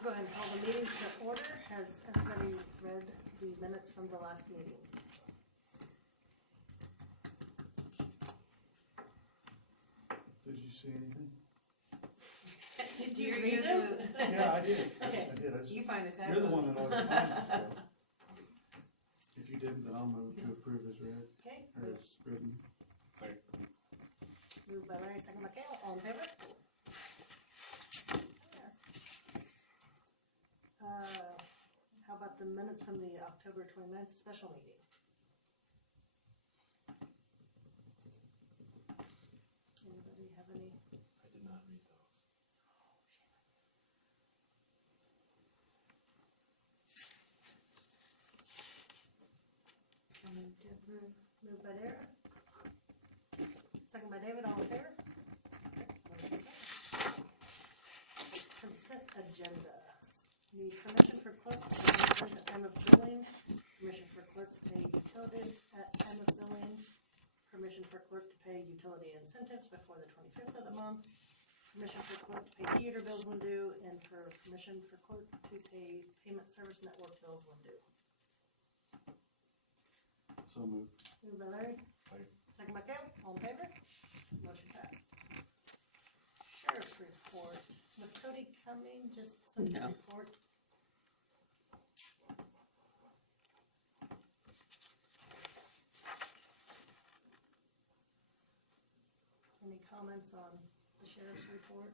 I'll go ahead and call the meeting to order. Has everybody read the minutes from the last meeting? Did you see anything? Did you you read read them? Yeah, I did. Okay. I did. You find the typos. You're the one that always finds the stuff. If you didn't, then I'll move to approve as read, Okay, or as written. moved by Larry, second by Kale, all in favor? Yes. How about the minutes from the October 29th special meeting? Anybody have any? I did not read those. Moved by Dara. Second by David, all in favor? Consent agenda. Need permission for clerk to pay at time of billing, permission for clerk to pay utilities at time of billing, permission for clerk to pay utility incentives before the 25th of the month, permission for clerk to pay theater bills when due, and for permission for clerk to pay payment service network bills when due. So moved. Moved by Larry. Aye. Second by Kale, all in favor? Motion passed. Sheriff's report. Was Cody coming? Just some No. report? Any comments on the sheriff's report?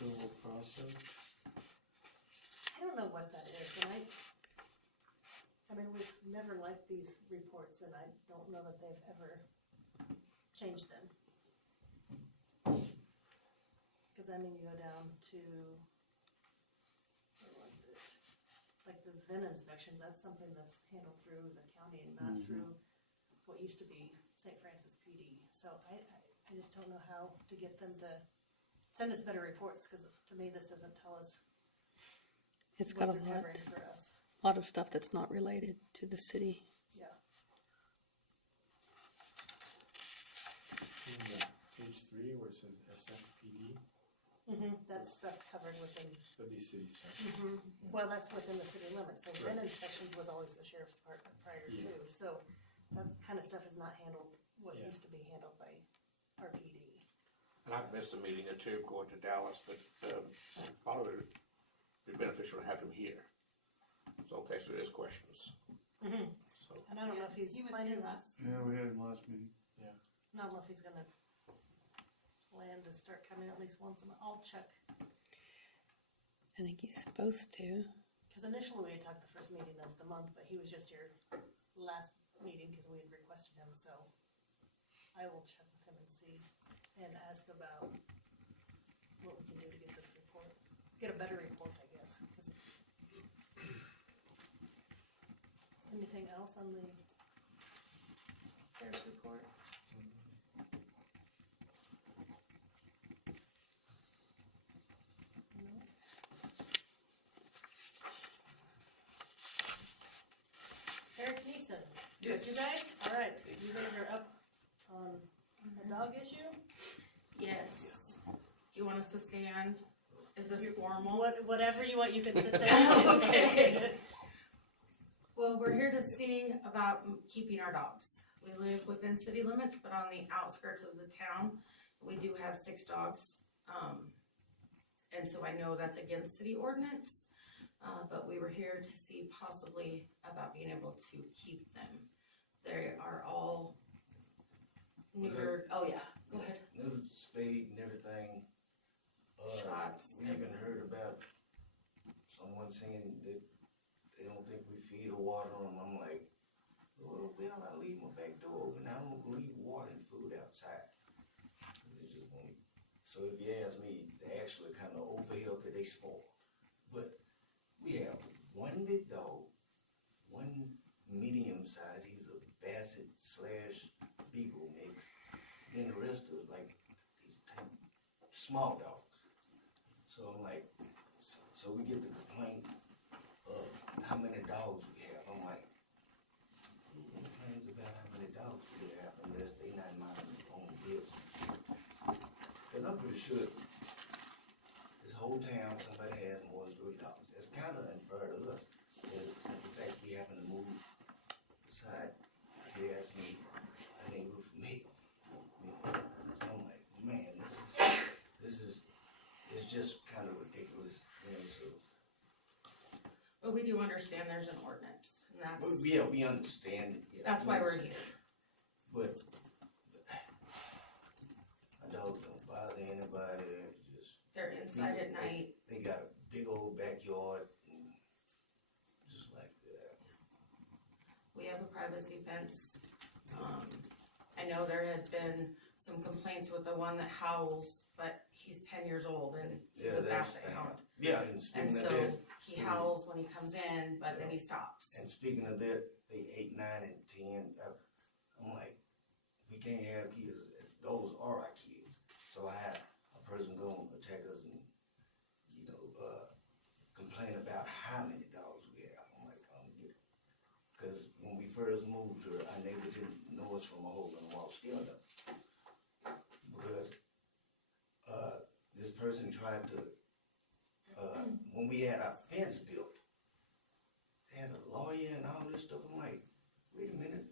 Civil process. I don't know what that is, and I mean, we've never liked these reports, and I don't know that they've ever changed them. Cause I mean, you go down to, where was it? Like the VIN inspections, that's something that's handled through the county and not through what used to be St. Francis PD. So I just don't know how to get them to send us better reports, cause to me, this doesn't tell us It's what got a they're covering for us. lot of stuff that's not related to the city. Yeah. Page 3 where it says SFPD, That's stuff covered within, that'd be city stuff. well, that's within the city limits, so VIN Right. inspections was always the sheriff's department prior Yeah. to, so that kind of stuff is not handled, what Yeah. used to be handled by our PD. And I've missed a meeting or two going to Dallas, but probably would be beneficial to have him here. So in case there is questions. So And I don't know if he's He was planning, here last. Yeah, we had him last meeting. I don't know if he's gonna plan to start coming at least once a month, I'll check. I think he's supposed to. Cause initially we had talked the first meeting of the month, but he was just here last meeting, cause we had requested him, so I will check with him and see, and ask about what we can do to get this report, get a better report, I guess, 'cause anything else on the sheriff's report? No? Eric Neeson. Yes. You guys? All right, you guys are up on the dog issue? Yes. Do you want us to stand? Is this formal? Whatever you want, you can sit there. Okay. Well, we're here to see about keeping our dogs. We live within city limits, but on the outskirts of the town, we do have 6 dogs. And so I know that's against city ordinance, but we were here to see possibly about being able to keep them. They are all neutered. Oh yeah, go ahead. New spade and everything. Shots. We even heard about someone saying that they don't think we feed or water them. I'm like, well, I leave my back door open. I don't leave water and food outside. They just want. So if you ask me, they actually kind of overhealthy. They spoil. But we have one big dog, one medium size. He's a Basset / Beagle mix. Then the rest are like these small dogs. So I'm like, so we get the complaint how many dogs we have. I'm like, who complains about how many dogs we have unless they not minding their own business? Cause I'm pretty sure this whole town, somebody has more than 3 dogs. It's kinda unfair to us. The fact we happen to move aside, they asked me, a neighbor for me. You know, so I'm like, man, it's just kind of ridiculous, you know, so. But we do understand there's an ordinance, and Well, that's, yeah, we understand it. Yeah, that's why we're here. But my dogs don't bother anybody, just. They're inside at night. They got a big old backyard, and just like that. We have a privacy fence. I know there had been some complaints with the one that howls, but he's 10 years old and he's a basset hound. Yeah, and And speaking of so that. he howls when he comes in, but then he stops. And speaking of that, they 8, 9, and 10. I'm like, we can't have kids. Those are our kids. So I had a person go and attack us and, you know, complain about how many dogs we have. I'm like, because when we first moved here, our neighbor didn't know us from a hole in the wall stealing them. Because this person tried to, when we had our fence built, they had a lawyer and all this stuff. I'm like, wait a minute,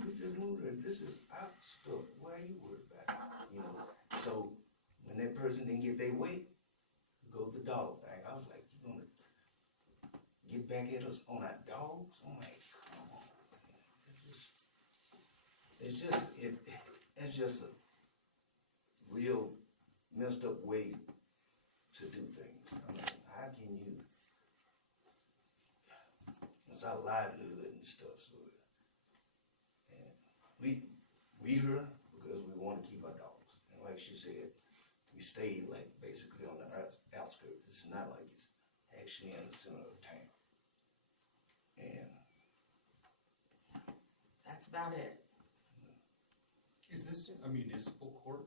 we just moved here. This is our stuff. Why are you worried about it? You know. So when that person didn't get their way, go the dog thing. I was like, you gonna get back at us on our dogs? I'm like, come on. It's just a real messed up way to do things. I mean, how can you? It's our livelihood and stuff. So, and we here because we want to keep our dogs. And like she said, we stay like basically on the outskirts. It's not like it's actually in the center of town. And That's about it. Is this a municipal court?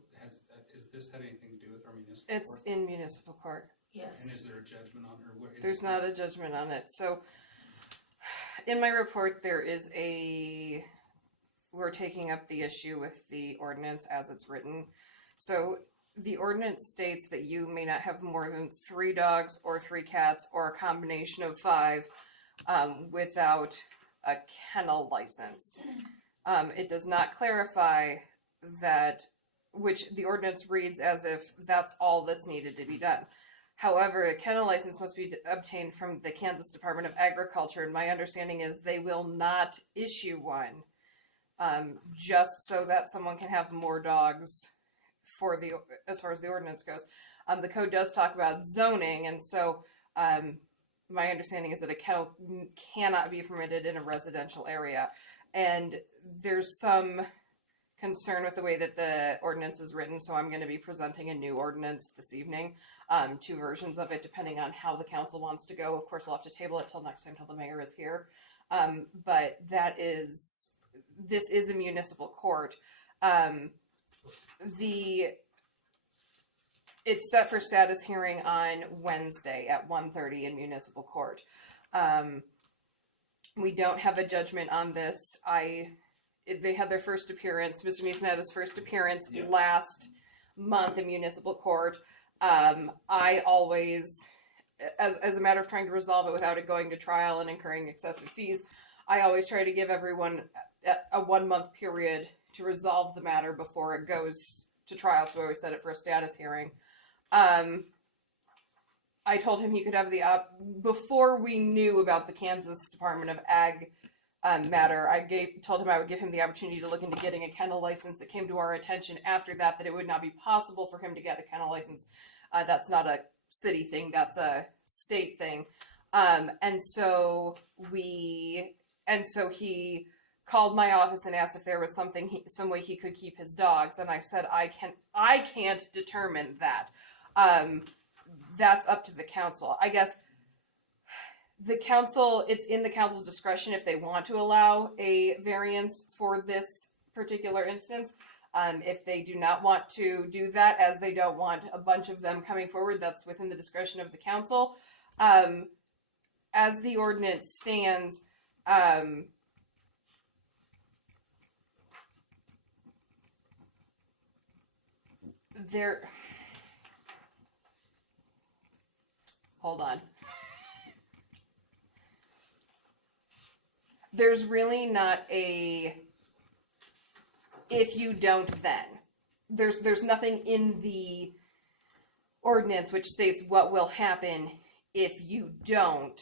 Is this had anything to do with our municipal It's court? in municipal court. Yes. And is there a judgment on her? What is There's it? not a judgment on it. So in my report, we're taking up the issue with the ordinance as it's written. So the ordinance states that you may not have more than 3 dogs or 3 cats or a combination of 5 without a kennel license. It does not clarify that, which the ordinance reads as if that's all that's needed to be done. However, a kennel license must be obtained from the Kansas Department of Agriculture, and my understanding is they will not issue one, just so that someone can have more dogs as far as the ordinance goes. The code does talk about zoning, and so my understanding is that a kennel cannot be permitted in a residential area. And there's some concern with the way that the ordinance is written, so I'm going to be presenting a new ordinance this evening, 2 versions of it, depending on how the council wants to go. Of course, we'll have to table it till next time, till the mayor is here. But this is a municipal court. It's set for status hearing on Wednesday at 1:30 in municipal court. We don't have a judgment on this. They had their first appearance. Mr. Neeson had his first appearance last month in municipal court. I always, as a matter of trying to resolve it without it going to trial and incurring excessive fees, I always try to give everyone a 1-month period to resolve the matter before it goes to trial. So I always set it for a status hearing. I told him he could have before we knew about the Kansas Department of Ag matter, told him I would give him the opportunity to look into getting a kennel license. It came to our attention after that it would not be possible for him to get a kennel license. That's not a city thing, that's a state thing. And so he called my office and asked if there was some way he could keep his dogs, and I said I can't determine that. That's up to the council. I guess it's in the council's discretion if they want to allow a variance for this particular instance. If they do not want to do that, as they don't want a bunch of them coming forward, that's within the discretion of the council. as the ordinance stands, there. Hold on. There's really not a if you don't then. There's nothing in the ordinance which states what will happen if you don't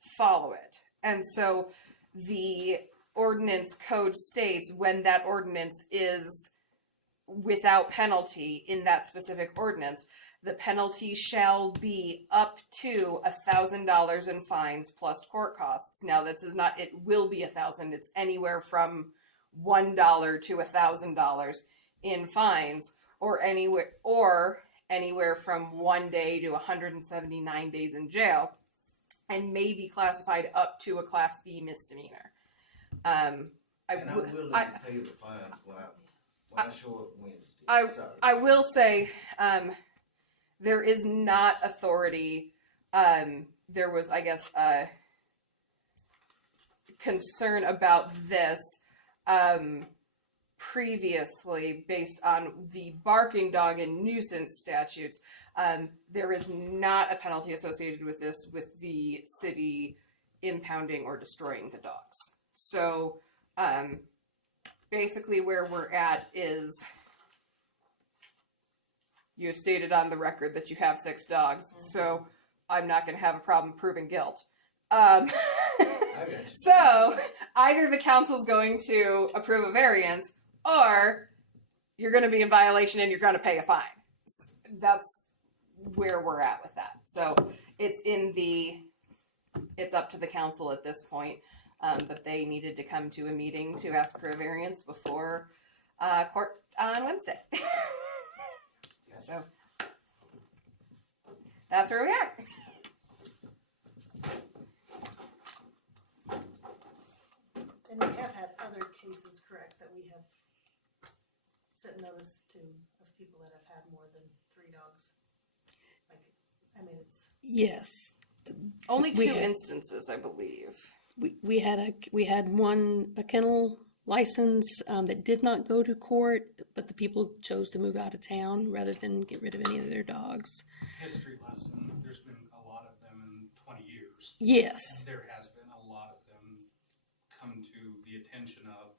follow it. And so the ordinance code states when that ordinance is without penalty in that specific ordinance, the penalty shall be up to $1,000 in fines plus court costs. Now, this is not, it will be $1,000. It's anywhere from $1 to $1,000 in fines, or anywhere from 1 day to 179 days in jail, and may be classified up to a Class B misdemeanor. And I'm willing to pay the fines when I show up Wednesday. Sorry. I will say, there is not authority. There was, I guess, concern about this previously based on the barking dog and nuisance statutes. There is not a penalty associated with this with the city impounding or destroying the dogs. So basically where we're at is you have stated on the record that you have 6 dogs, so I'm not going to have a problem proving guilt. So either the council's going to approve a variance, or you're going to be in violation and you're going to pay a fine. That's where we're at with that. So it's up to the council at this point, but they needed to come to a meeting to ask for a variance before court on Wednesday. So that's where we are. And we have had other cases, correct, that we have sent notice to of people that have had more than 3 dogs. Like, I mean, it's Yes, Only 2 We had- instances, I believe. we had a kennel license that did not go to court, but the people chose to move out of town rather than get rid of any of their dogs. History lesson, there's been a lot of them in 20 years. Yes, There has been a lot of them come to the attention of,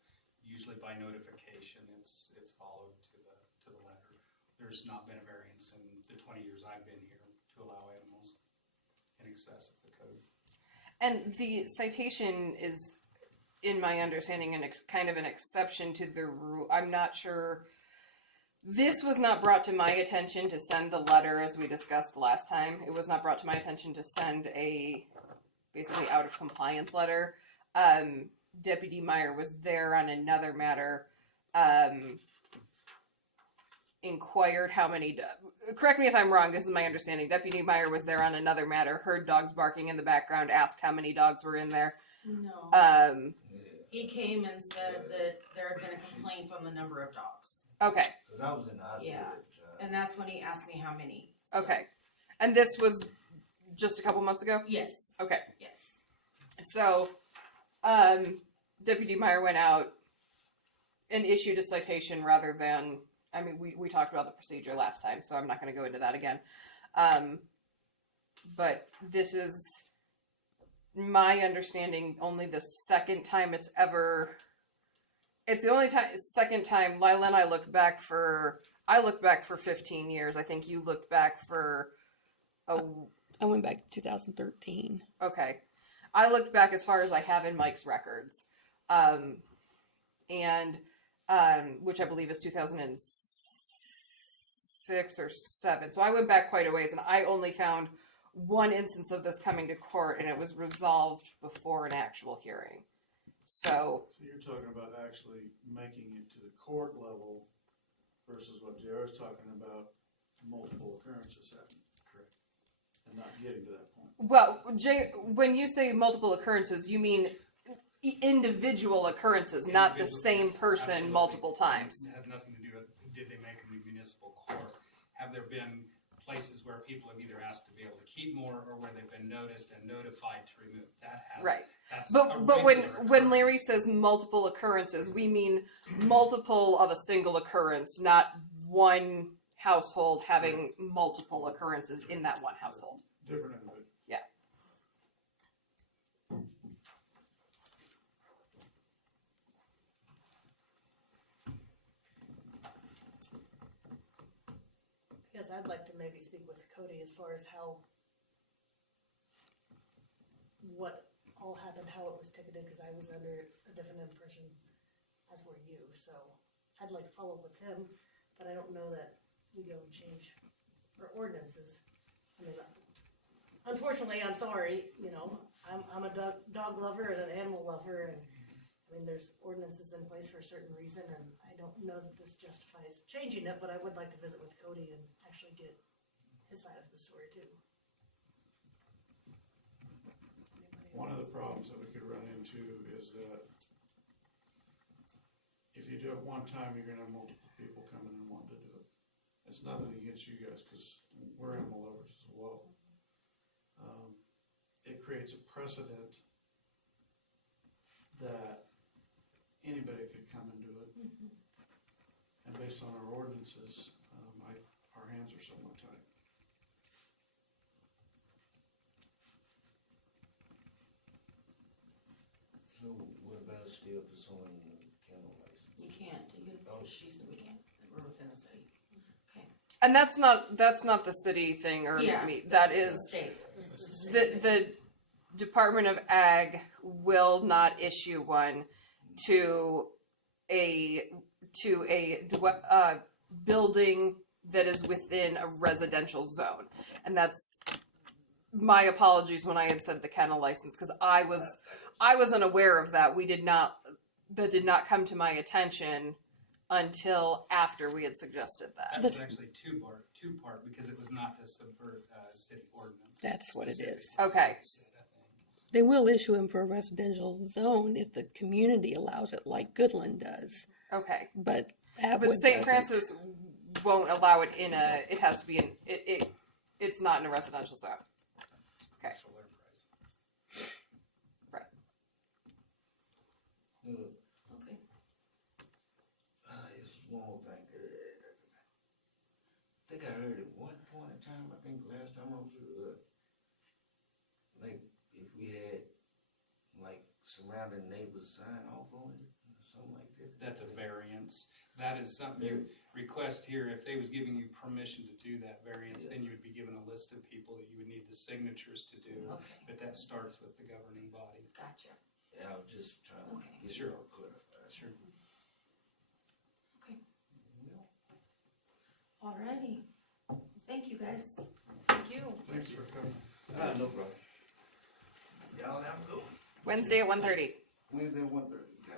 usually by notification, it's followed to the letter. There's not been a variance in the 20 years I've been here to allow animals in excess of the code. And the citation is, in my understanding, kind of an exception to the rule. I'm not sure. This was not brought to my attention to send the letter as we discussed last time. It was not brought to my attention to send a basically out of compliance letter. Deputy Meyer was there on another matter. Inquired how many, correct me if I'm wrong, this is my understanding. Deputy Meyer was there on another matter, heard dogs barking in the background, asked how many dogs were in there. No. He came and said that there had been a complaint on the number of dogs. Okay, Cause I was in the hospital. Yeah. And that's when he asked me how many. okay. And this was just a couple months ago? Yes, Okay. yes. So, Deputy Meyer went out and issued a citation rather than, I mean, we talked about the procedure last time, so I'm not going to go into that again. But this is, my understanding, only the second time it's the only second time Lila and I looked back for 15 years. I think you looked back for I went back to 2013. okay. I looked back as far as I have in Mike's records. Which I believe is 2006 or 7. So I went back quite a ways, and I only found one instance of this coming to court, and it was resolved before an actual hearing. So So you're talking about actually making it to the court level versus what JR's talking about, multiple occurrences happening. Correct. And not getting to that point. well, Jay, when you say multiple occurrences, you mean individual occurrences, not the Individual same case, person absolutely. multiple times. It has nothing to do with, did they make them in municipal court? Have there been places where people have either asked to be able to keep more or where they've been noticed and notified to remove. That has, Right. that's a But regular when Larry occurrence. says multiple occurrences, we mean multiple of a single occurrence, not one household having multiple occurrences in that one household. Different individual. I guess I'd like to maybe speak with Cody as far as what all happened, how it was ticketed, because I was under a different impression, as were you, so I'd like to follow up with him, but I don't know that we go and change our ordinances. I mean, unfortunately, I'm sorry, I'm a dog lover and an animal lover, and I mean, there's ordinances in place for a certain reason, and I don't know that this justifies changing it, but I would like to visit with Cody and actually get his side of the story too. One of the problems that we could run into is that if you do it one time, you're gonna have multiple people coming and wanting to do it. It's nothing against you guys, cause we're animal lovers as well. It creates a precedent that anybody could come and do it. And based on our ordinances, our hands are somewhat tied. So what about still pursuing kennel license? You can't, she said we can't, we're within the city. And that's not the city thing or Yeah, me. that's That is state. the Department of Ag will not issue one to a building that is within a residential zone, and that's my apologies when I had said the kennel license, because I was unaware of that. That did not come to my attention until after we had suggested that. That was actually two-part, because it was not to subvert city ordinance. That's what it is. Okay. They will issue them for a residential zone if the community allows it, like Goodland does. Okay. But But Atwood St. doesn't. Francis won't allow it in a. It has to be it's not in a residential zone. Okay. Commercial enterprise. Okay. It's one more thing. I think I heard at one point in time, I think last time I was like, if we had, like, surrounding neighbors sign off on it, or something like that. That's a variance. That is something you request here. If they was giving you permission to do that variance, then you would be given a list of people that you would need the signatures to do. Okay, But that starts with the governing body. gotcha. Yeah, I was just trying to Okay. get Sure. it all clarified. Sure. Alrighty. Thank you, guys. Thank you. Thanks for coming. No problem. Y'all have a good one. Wednesday at 1:30. Wednesday, 1:30. Yeah.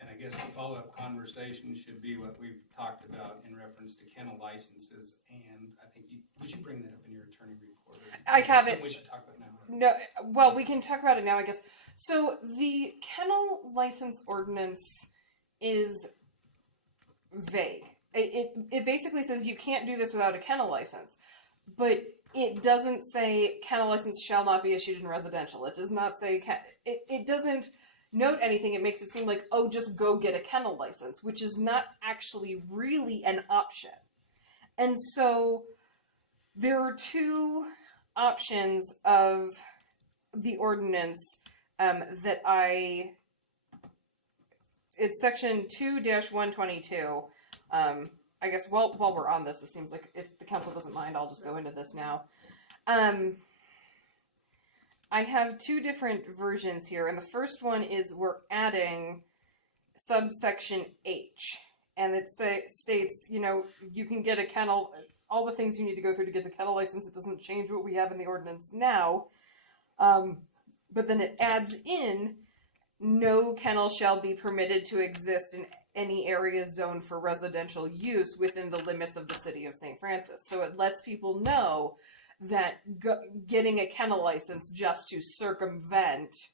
And I guess the follow-up conversation should be what we've talked about in reference to kennel licenses. And I think would you bring that up in your attorney report? I Is that have something it. we should talk about now. No, well, we can talk about it now, I guess. So the kennel license ordinance is vague. It basically says you can't do this without a kennel license, but it doesn't say kennel license shall not be issued in residential. It does not say it doesn't note anything. It makes it seem like, oh, just go get a kennel license, which is not actually really an option. And so there are two options of the ordinance that it's section 2-122. I guess while we're on this, it seems like if the council doesn't mind, I'll just go into this now. I have two different versions here, and the first one is we're adding subsection H, and it states, you can get a kennel, all the things you need to go through to get the kennel license. It doesn't change what we have in the ordinance now, but then it adds in, no kennel shall be permitted to exist in any area zoned for residential use within the limits of the city of St. Francis. So it lets people know that getting a kennel license just to circumvent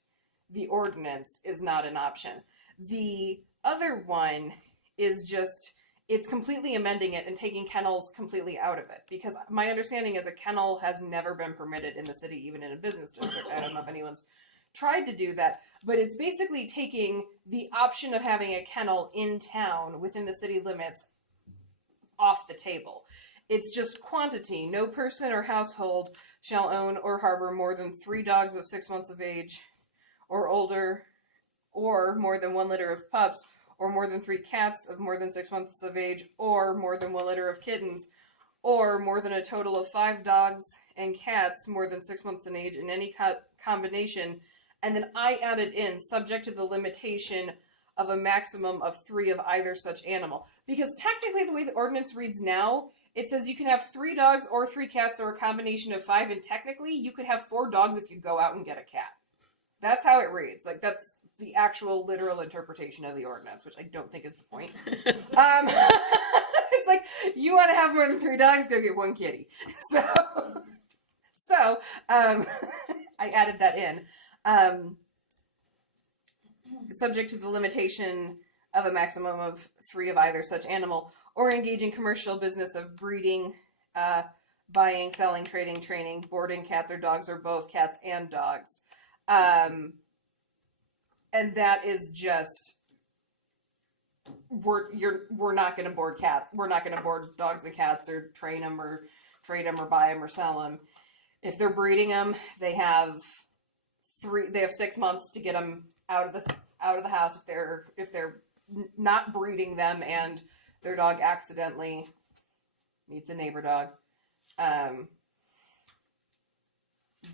the ordinance is not an option. The other one is just it's completely amending it and taking kennels completely out of it. Because my understanding is a kennel has never been permitted in the city, even in a business district. I don't know if anyone's tried to do that, but it's basically taking the option of having a kennel in town within the city limits off the table. It's just quantity. No person or household shall own or harbor more than 3 dogs of 6 months of age or older, or more than 1 litter of pups, or more than 3 cats of more than 6 months of age, or more than 1 litter of kittens, or more than a total of 5 dogs and cats more than 6 months in age in any combination. And then I added in, subject to the limitation of a maximum of 3 of either such animal. Because technically the way the ordinance reads now, it says you can have 3 dogs or 3 cats or a combination of 5, and technically you could have 4 dogs if you go out and get a cat. That's how it reads. Like, that's the actual literal interpretation of the ordinance, which I don't think is the point. It's like, you want to have more than 3 dogs, go get 1 kitty. So I added that in. Subject to the limitation of a maximum of 3 of either such animal, or engage in commercial business of breeding, buying, selling, trading, training, boarding cats or dogs, or both cats and dogs. And that is just, we're not going to board cats. We're not going to board dogs and cats or train them or trade them or buy them or sell them. If they're breeding them, they have 6 months to get them out of the house. If they're not breeding them and their dog accidentally meets a neighbor dog,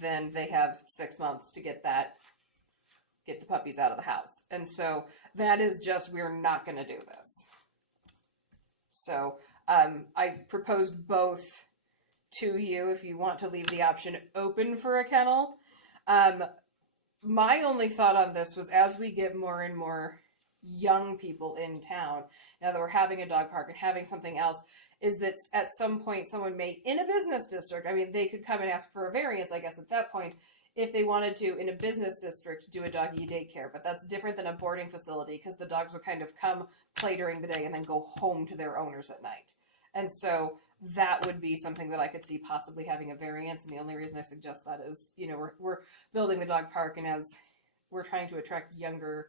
then they have 6 months to get the puppies out of the house. And so that is just, we're not going to do this. So I proposed both to you if you want to leave the option open for a kennel. My only thought on this was, as we get more and more young people in town, now that we're having a dog park and having something else, is that at some point someone may, in a business district, I mean, they could come and ask for a variance, I guess, at that point, if they wanted to, in a business district, do a doggy daycare. But that's different than a boarding facility, because the dogs would kind of come, play during the day, and then go home to their owners at night. And so that would be something that I could see possibly having a variance. And the only reason I suggest that is, you know, we're building the dog park, and as we're trying to attract younger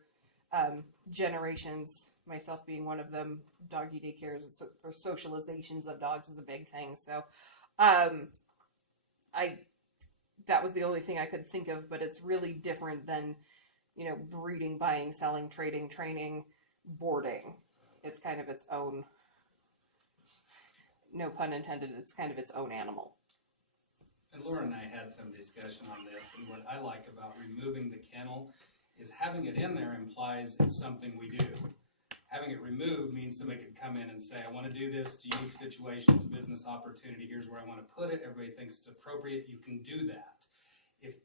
generations, myself being one of them, doggy daycares for socializations of dogs is a big thing. So that was the only thing I could think of, but it's really different than, you know, breeding, buying, selling, trading, training, boarding. It's kind of its own, no pun intended, it's kind of its own animal. And Laura and I had some discussion on this, and what I like about removing the kennel is having it in there implies it's something we do. Having it removed means somebody could come in and say, I want to do this, unique situations, business opportunity, here's where I want to put it, everybody thinks it's appropriate, you can do that.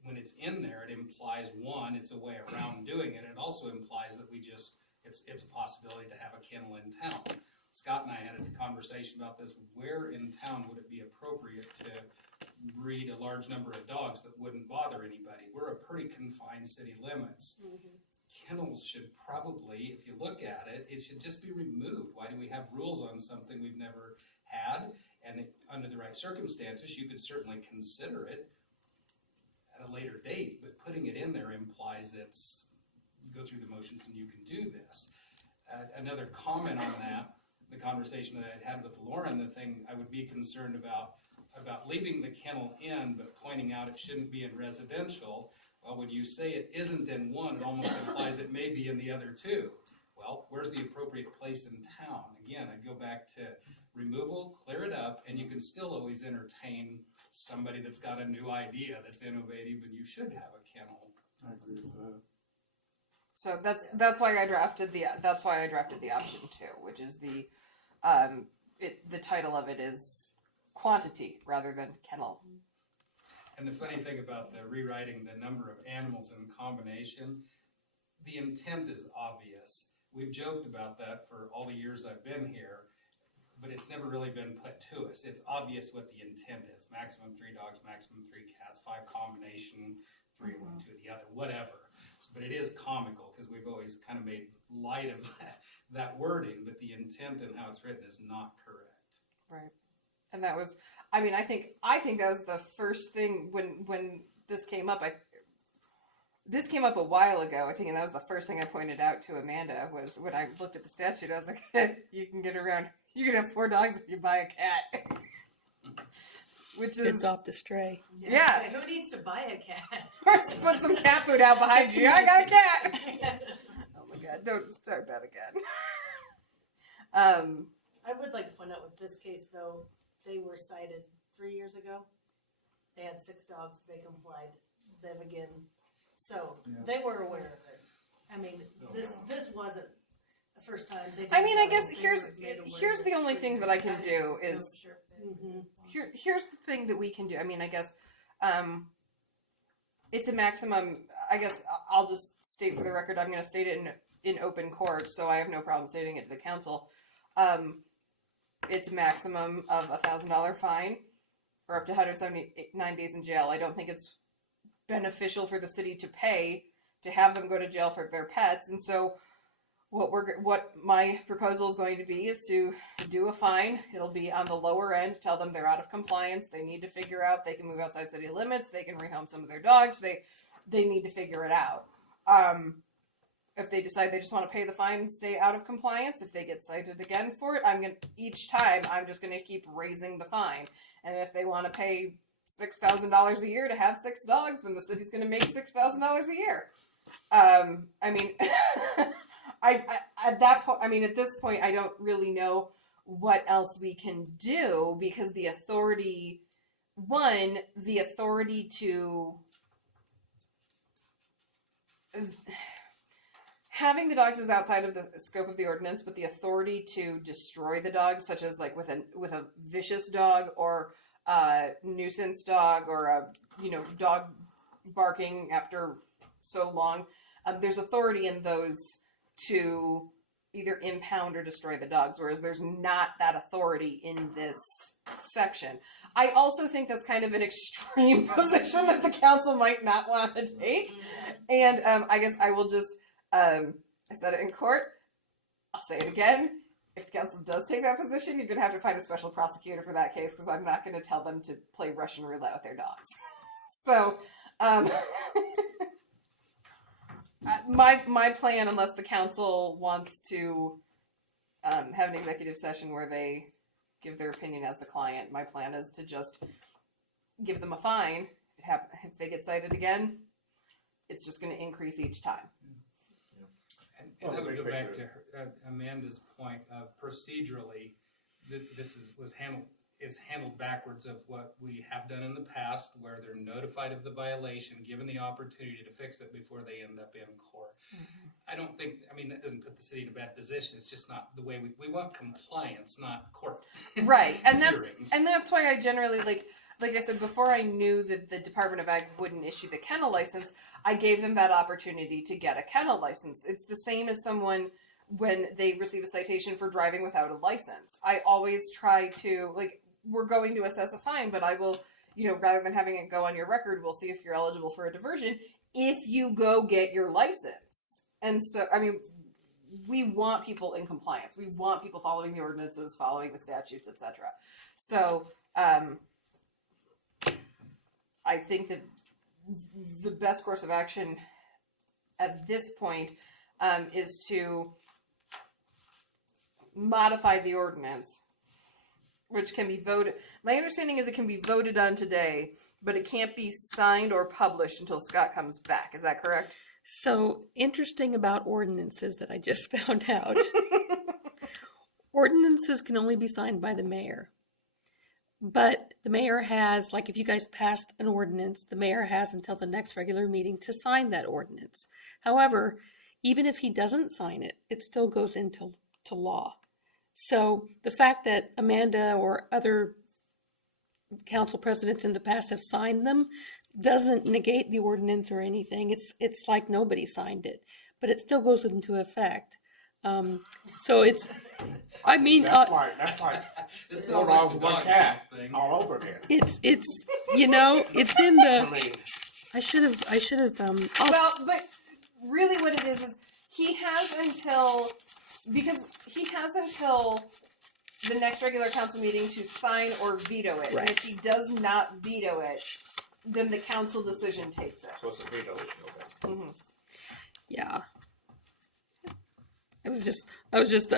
When it's in there, it implies, one, it's a way around doing it. It also implies that it's a possibility to have a kennel in town. Scott and I had a conversation about this. Where in town would it be appropriate to breed a large number of dogs that wouldn't bother anybody? We're a pretty confined city limits. Mm-hmm. Kennels should probably, if you look at it, it should just be removed. Why do we have rules on something we've never had? And under the right circumstances, you could certainly consider it at a later date, but putting it in there implies that go through the motions and you can do this. Another comment on that, the conversation that I had with Lauren, the thing I would be concerned about leaving the kennel in, but pointing out it shouldn't be in residential. Well, when you say it isn't in one, it almost implies it may be in the other two. Well, where's the appropriate place in town? Again, I go back to removal, clear it up, and you can still always entertain somebody that's got a new idea that's innovative, and you should have a kennel. I agree with that. So that's why I drafted the option 2, which is the title of it is quantity rather than kennel. And the funny thing about the rewriting the number of animals in combination, the intent is obvious. We've joked about that for all the years I've been here, but it's never really been put to us. It's obvious what the intent is. Maximum 3 dogs, maximum 3 cats, 5 combination, 3 one, 2 the other, whatever. But it is comical, because we've always kind of made light of that wording, but the intent and how it's written is not correct. Right. And that was, I mean, I think that was the first thing when this came up. This came up a while ago, I think, and that was the first thing I pointed out to Amanda was when I looked at the statute. I was like, you can have 4 dogs if you buy a cat. Which is Adopt a stray. Yeah. Who needs to buy a cat? Or just put some cat food out behind you. I got a cat. Oh my god! Don't start that again. I would like to point out with this case, though, they were cited 3 years ago. They had 6 dogs. They complied. Them again. So they were aware of it. I mean, this wasn't the first time. I mean, I guess here's the only thing that I can do is here's the thing that we can do. I mean, I guess it's a maximum. I guess I'll just state for the record. I'm going to state it in open court, so I have no problem stating it to the council. It's a maximum of $1,000 fine or up to 179 days in jail. I don't think it's beneficial for the city to pay to have them go to jail for their pets, and so what my proposal is going to be is to do a fine. It'll be on the lower end. Tell them they're out of compliance. They need to figure out they can move outside city limits. They can rehome some of their dogs. They need to figure it out. If they decide they just want to pay the fine and stay out of compliance, if they get cited again for it, each time I'm just going to keep raising the fine. And if they want to pay $6,000 a year to have 6 dogs, then the city's going to make $6,000 a year. I mean, at this point, I don't really know what else we can do because the authority to having the dogs is outside of the scope of the ordinance, but the authority to destroy the dogs, such as like with a vicious dog or a nuisance dog or a dog barking after so long, there's authority in those to either impound or destroy the dogs, whereas there's not that authority in this section. I also think that's kind of an extreme position that the council might not want to take, and I guess I will just I said it in court, I'll say it again. If the council does take that position, you're going to have to find a special prosecutor for that case because I'm not going to tell them to play Russian roulette with their dogs. So, my plan, unless the council wants to have an executive session where they give their opinion as the client, my plan is to just give them a fine. If they get cited again, it's just going to increase each time. And I would go back to Amanda's point of procedurally, this is handled backwards of what we have done in the past, where they're notified of the violation, given the opportunity to fix it before they end up in court. I don't think, that doesn't put the city in a bad position. It's just not the way we want compliance, not court. Right, and hearings. that's why I generally like I said, before I knew that the Department of Ag wouldn't issue the kennel license, I gave them that opportunity to get a kennel license. It's the same as someone when they receive a citation for driving without a license. I always try to, we're going to assess a fine, but I will, rather than having it go on your record, we'll see if you're eligible for a diversion if you go get your license. And so, we want people in compliance. We want people following the ordinances, following the statutes, etc. So, I think that the best course of action at this point is to modify the ordinance, which can be voted. My understanding is it can be voted on today, but it can't be signed or published until Scott comes back. Is that correct? So, interesting about ordinances that I just found out. Ordinances can only be signed by the mayor. But the mayor has, if you guys passed an ordinance, the mayor has until the next regular meeting to sign that ordinance. However, even if he doesn't sign it, it still goes into law. So the fact that Amanda or other council presidents in the past have signed them doesn't negate the ordinance or anything. It's like nobody signed it, but it still goes into effect. So it's, That's like This 4 sounds dogs, like 1 dog cat, thing. all over again. it's it's in the. I should have. Well, but really what it is he has until the next regular council meeting to sign or veto it. Right. And if he does not veto it, then the council decision takes it. So it's a veto issue, okay. Mm-hmm. Yeah. I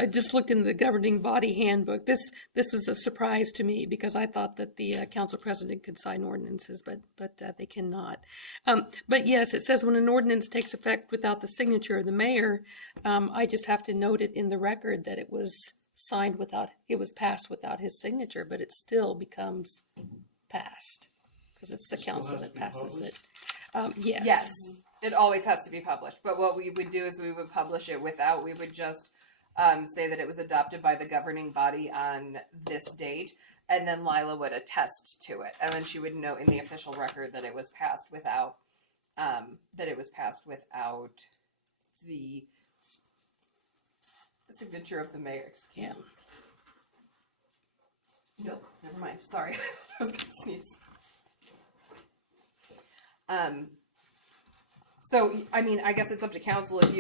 just looked in the governing body handbook. This was a surprise to me because I thought that the council president could sign ordinances, but they cannot. But yes, it says when an ordinance takes effect without the signature of the mayor, I just have to note it in the record that it was passed without his signature, but it still becomes passed because it's the Still council has that to be passes published? it. Yes. Yes, it always has to be published. But what we would do is we would publish it without. We would just say that it was adopted by the governing body on this date, and then Lila would attest to it, and then she would note in the official record that it was passed without the signature of the mayor. Excuse me. Nope, never mind. Sorry, I was gonna sneeze. So, I mean, I guess it's up to council if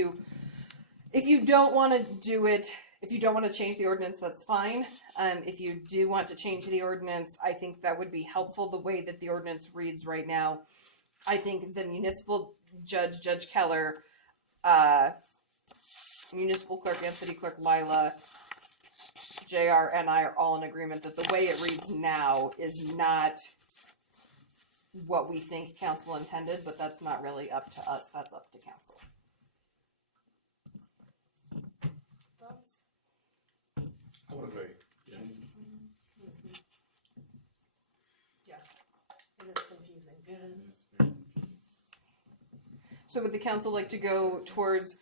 you don't want to do it, if you don't want to change the ordinance, that's fine. If you do want to change the ordinance, I think that would be helpful the way that the ordinance reads right now. I think the municipal judge, Judge Keller, municipal clerk and city clerk Lila, JR and I are all in agreement that the way it reads now is not what we think council intended, but that's not really up to us, that's up to council. Thoughts? I would agree. Yeah, it is confusing. Yeah, it's very So would the council like to go towards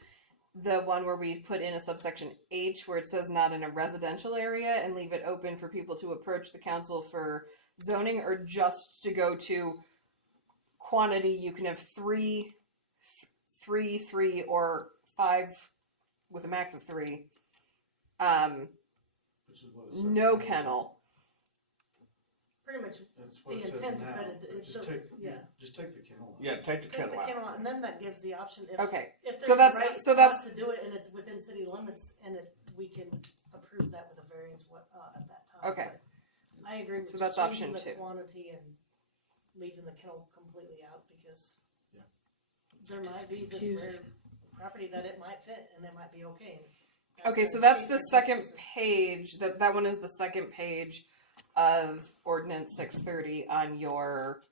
the one where we put in a subsection H where it says not in a residential area and leave it open for people to approach the council for zoning, or just to go to quantity? You can have three, or 5 with a max of 3. Which is what it says. No kennel. Pretty much That's what the it says intent, now. but it Just doesn't- take, yeah. just take the kennel out. Yeah, take the take kennel the out. kennel out, and then that gives the option if Okay. if there's So that's- the right so that's- spot to do it and it's within city limits, and we can approve that with a variance at that time. Okay. But I agree with So that's changing option the 2. quantity and leaving the kennel completely out because Yeah. there might be this Confusing. rare property that it might fit and it might be okay. Okay, so that's the second page. That one is the second page of Ordinance 630 on your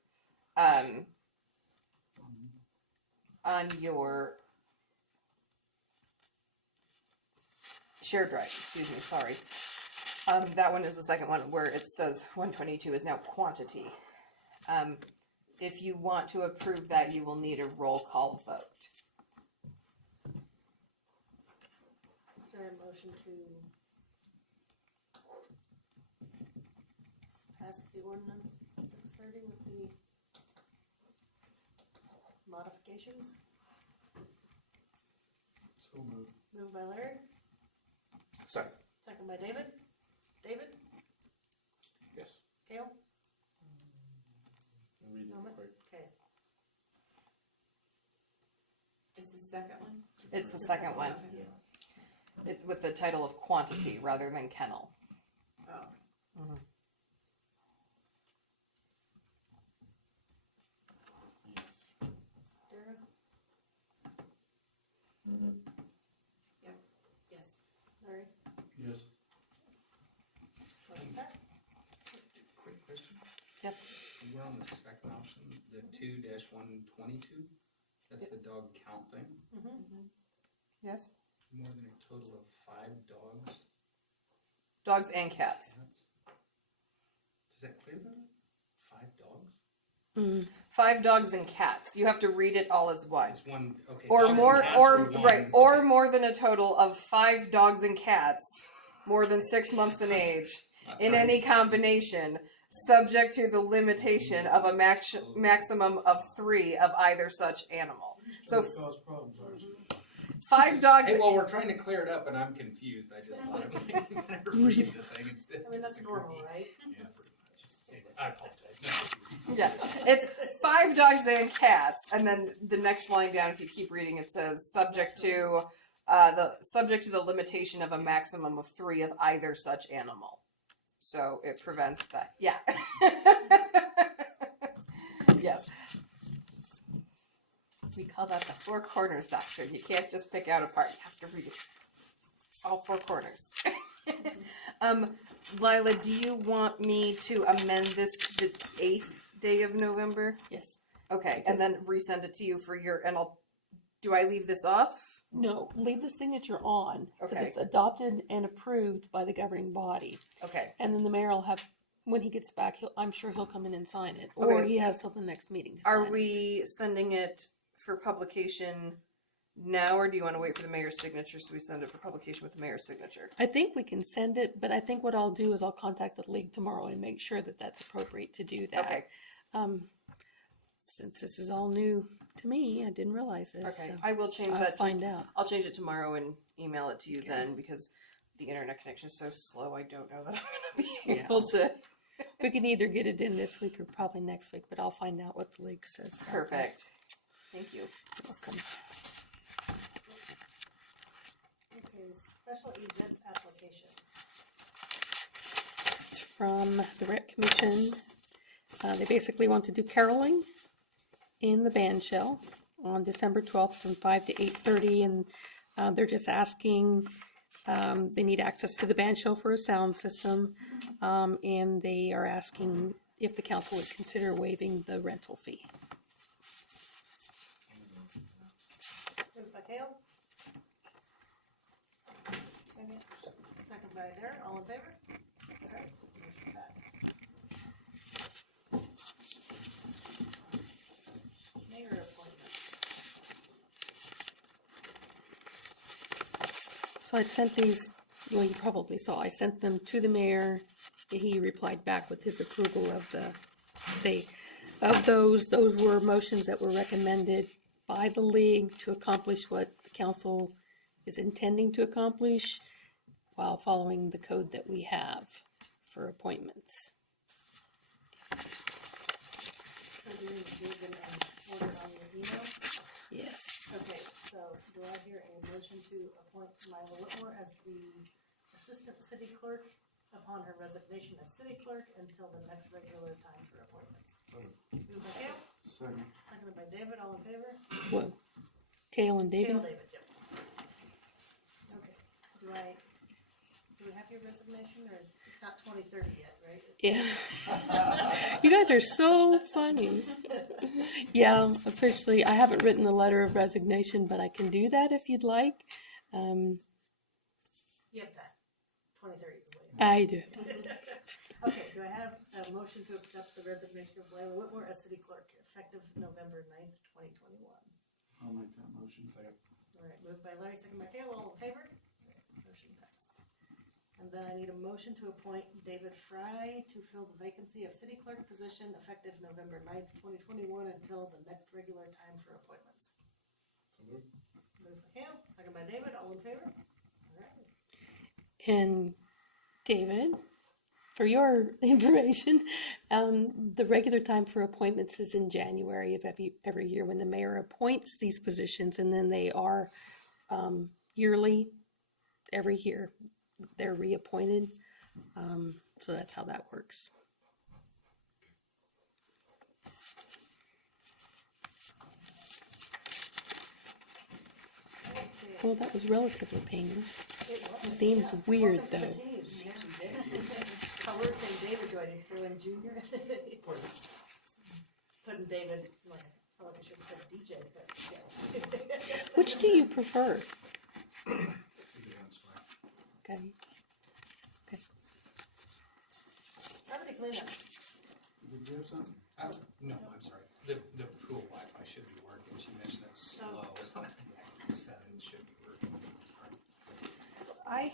shared drive. Excuse me, sorry. That one is the second one where it says 122 is now quantity. If you want to approve that, you will need a roll call vote. Is there a motion to pass the ordinance 630 with the modifications? So moved. Moved by Larry, Second, second by David. David, yes. Kale, Read it Moment. quick. okay. It's the second one? It's the second one. Yeah. It's with the title of quantity rather than kennel. Oh. Yes. Dara, Yes. Larry, Yes. motion passed. Quick question. Yes. We're on the second option, the 2-122. That's the dog count thing. Yes. More than a total of 5 dogs. Dogs and cats. Does that clear that? 5 dogs? 5 dogs and cats. You have to read it all as one. It's one. Okay. Or dogs more, and cats or one. right, or Okay. more than a total of 5 dogs and cats, more than 6 months in age, Not in trying- any combination, subject to the limitation of a maximum of 3 of either such animal. So Trying to cause problems, aren't you? 5 dogs. Hey, well, we're trying to clear it up, and I'm confused. I just thought I would read the thing instead. I mean, just that's agree. normal, right? Yeah, pretty much. Anyway, I apologize. No. Yeah, it's 5 dogs and cats, and then the next line down, if you keep reading, it says subject to the limitation of a maximum of 3 of either such animal. So it prevents that. Yeah. Yes. We call that the 4 corners doctrine. You can't just pick out a part. You have to read all 4 corners. Lila, do you want me to amend this to the 8th day of November? Yes. Okay, and then resend it to you for your, and do I leave this off? No, leave the signature on, because Okay. it's adopted and approved by the governing body. Okay, And then the mayor will have, when he gets back, I'm sure he'll come in and sign it. Or Okay. he has till the next meeting to are sign it. we sending it for publication now, or do you want to wait for the mayor's signature so we send it for publication with the mayor's signature? I think we can send it, but I think what I'll do is I'll contact the league tomorrow and make sure that that's appropriate to do that. Okay, Since this is all new to me, I didn't realize this. okay, So I will change I'll that to, find out. I'll change it tomorrow and email it to you then, because the internet connection is so slow, I don't know that I'm going to be Yeah. able to. We can either get it in this week or probably next week, but I'll find out what the league says. about that. Perfect. Thank you. You're welcome. Okay, special event application. It's from the Rec Commission. They basically want to do caroling in the band shell on December 12th from 5 to 8:30, and they're just asking, they need access to the band shell for a sound system, and they are asking if the council would consider waiving the rental fee. Moved by Kale. Second by Darren, all in favor? Alright, motion passed. Mayor appointment. So I sent these, well, you probably saw, I sent them to the mayor. He replied back with his approval of those were motions that were recommended by the league to accomplish what the council is intending to accomplish while following the code that we have for appointments. So do we do them in order on your email? Yes. Okay, so do I hear a motion to appoint Lila Whitmore as the assistant city clerk upon her resignation as city clerk until the next regular time for appointments? Moved by Kale, Second. seconded by David, all in favor? What? Kale and David? Kale, David, yep. Okay, do we have your resignation, or it's not 2030 yet, right? Yeah. You guys are so funny. Yeah, officially, I haven't written a letter of resignation, but I can do that if you'd like. You have time. 2030 is away. I do. Okay, do I have a motion to accept the resignation of Lila Whitmore as city clerk effective November 9th, 2021? I'll make that motion. Second. All right, moved by Larry, second by Kale, all in favor? Motion passed. And then I need a motion to appoint David Fry to fill the vacancy of city clerk position effective November 9th, 2021 until the next regular time for appointments. Moved by Kale, second by David, all in favor? All right. And David, for your information, the regular time for appointments is in January of every year when the mayor appoints these positions, and then they are yearly, every year. They're reappointed. So that's how that works. Well, that was relatively painless. It was. Seems weird, Welcome to the though. team. You actually did. How weird saying David, do I need to throw in Junior? Putting David, like, I feel like I should have said DJ, but yeah. Which do you prefer? That's fine. Okay. Okay. How did he clean up? Did you have something? No, I'm sorry. The pool Wi-Fi should be working. She mentioned it's slow. 7 should be working. I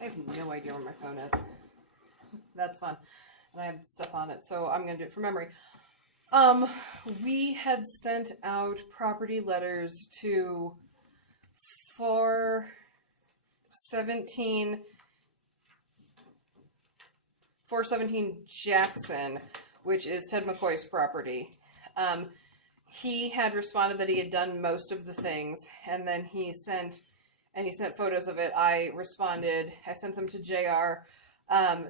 have no idea where my phone is. That's fun. And I have stuff on it, so I'm gonna do it from memory. We had sent out property letters to 417 Jackson which is Ted McCoy's property. He had responded that he had done most of the things, and then he sent photos of it. I responded. I sent them to JR.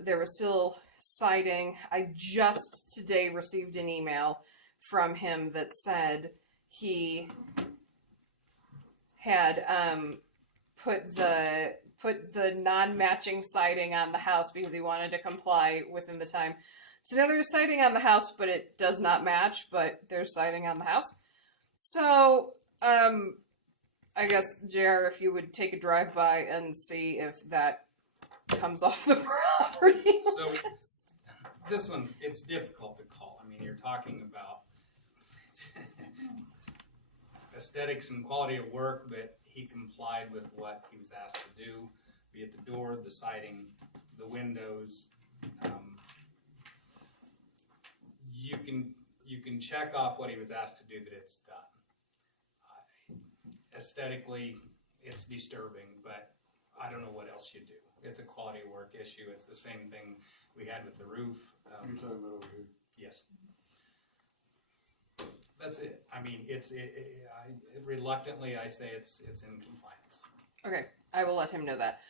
There was still siding. I just today received an email from him that said he had put the non-matching siding on the house because he wanted to comply within the time. So now there's siding on the house, but it does not match, but there's siding on the house. So, I guess, JR, if you would take a drive-by and see if that comes off the property. So, this one, it's difficult to call. I mean, you're talking about aesthetics and quality of work, but he complied with what he was asked to do, be it the door, the siding, the windows. You can check off what he was asked to do, that it's done. Aesthetically, it's disturbing, but I don't know what else you do. It's a quality of work issue. It's the same thing we had with the roof. You're talking about over here. Yes. That's it. I mean, reluctantly, I say it's in compliance. Okay, I will let him know that.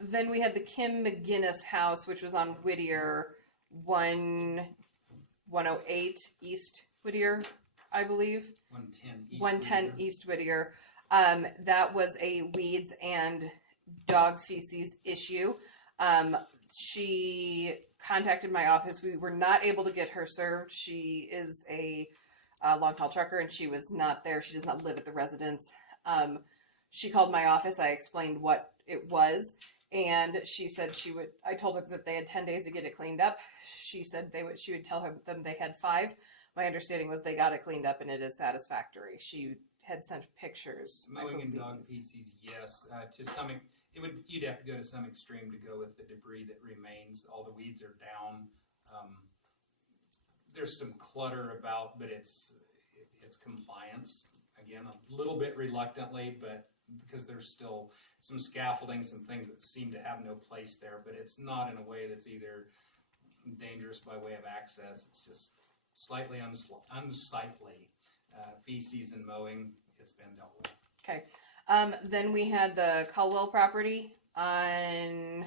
Then we had the Kim McGinnis house, which was on Whittier 108 East Whittier, I believe. 110 East Whittier. That was a weeds and dog feces issue. She contacted my office. We were not able to get her served. She is a long-haul trucker, and she was not there. She does not live at the residence. She called my office. I explained what it was, and she said I told her that they had 10 days to get it cleaned up. She said she would tell them they had 5. My understanding was they got it cleaned up, and it is satisfactory. She had sent pictures. Mowing and dog feces, yes. You'd have to go to some extreme to go with the debris that remains. All the weeds are down. There's some clutter about, but it's compliance. Again, a little bit reluctantly, but because there's still some scaffolding, some things that seem to have no place there, but it's not in a way that's either dangerous by way of access. It's just slightly unsightly. Feces and mowing, it's been dealt with. Okay. Then we had the Caldwell property on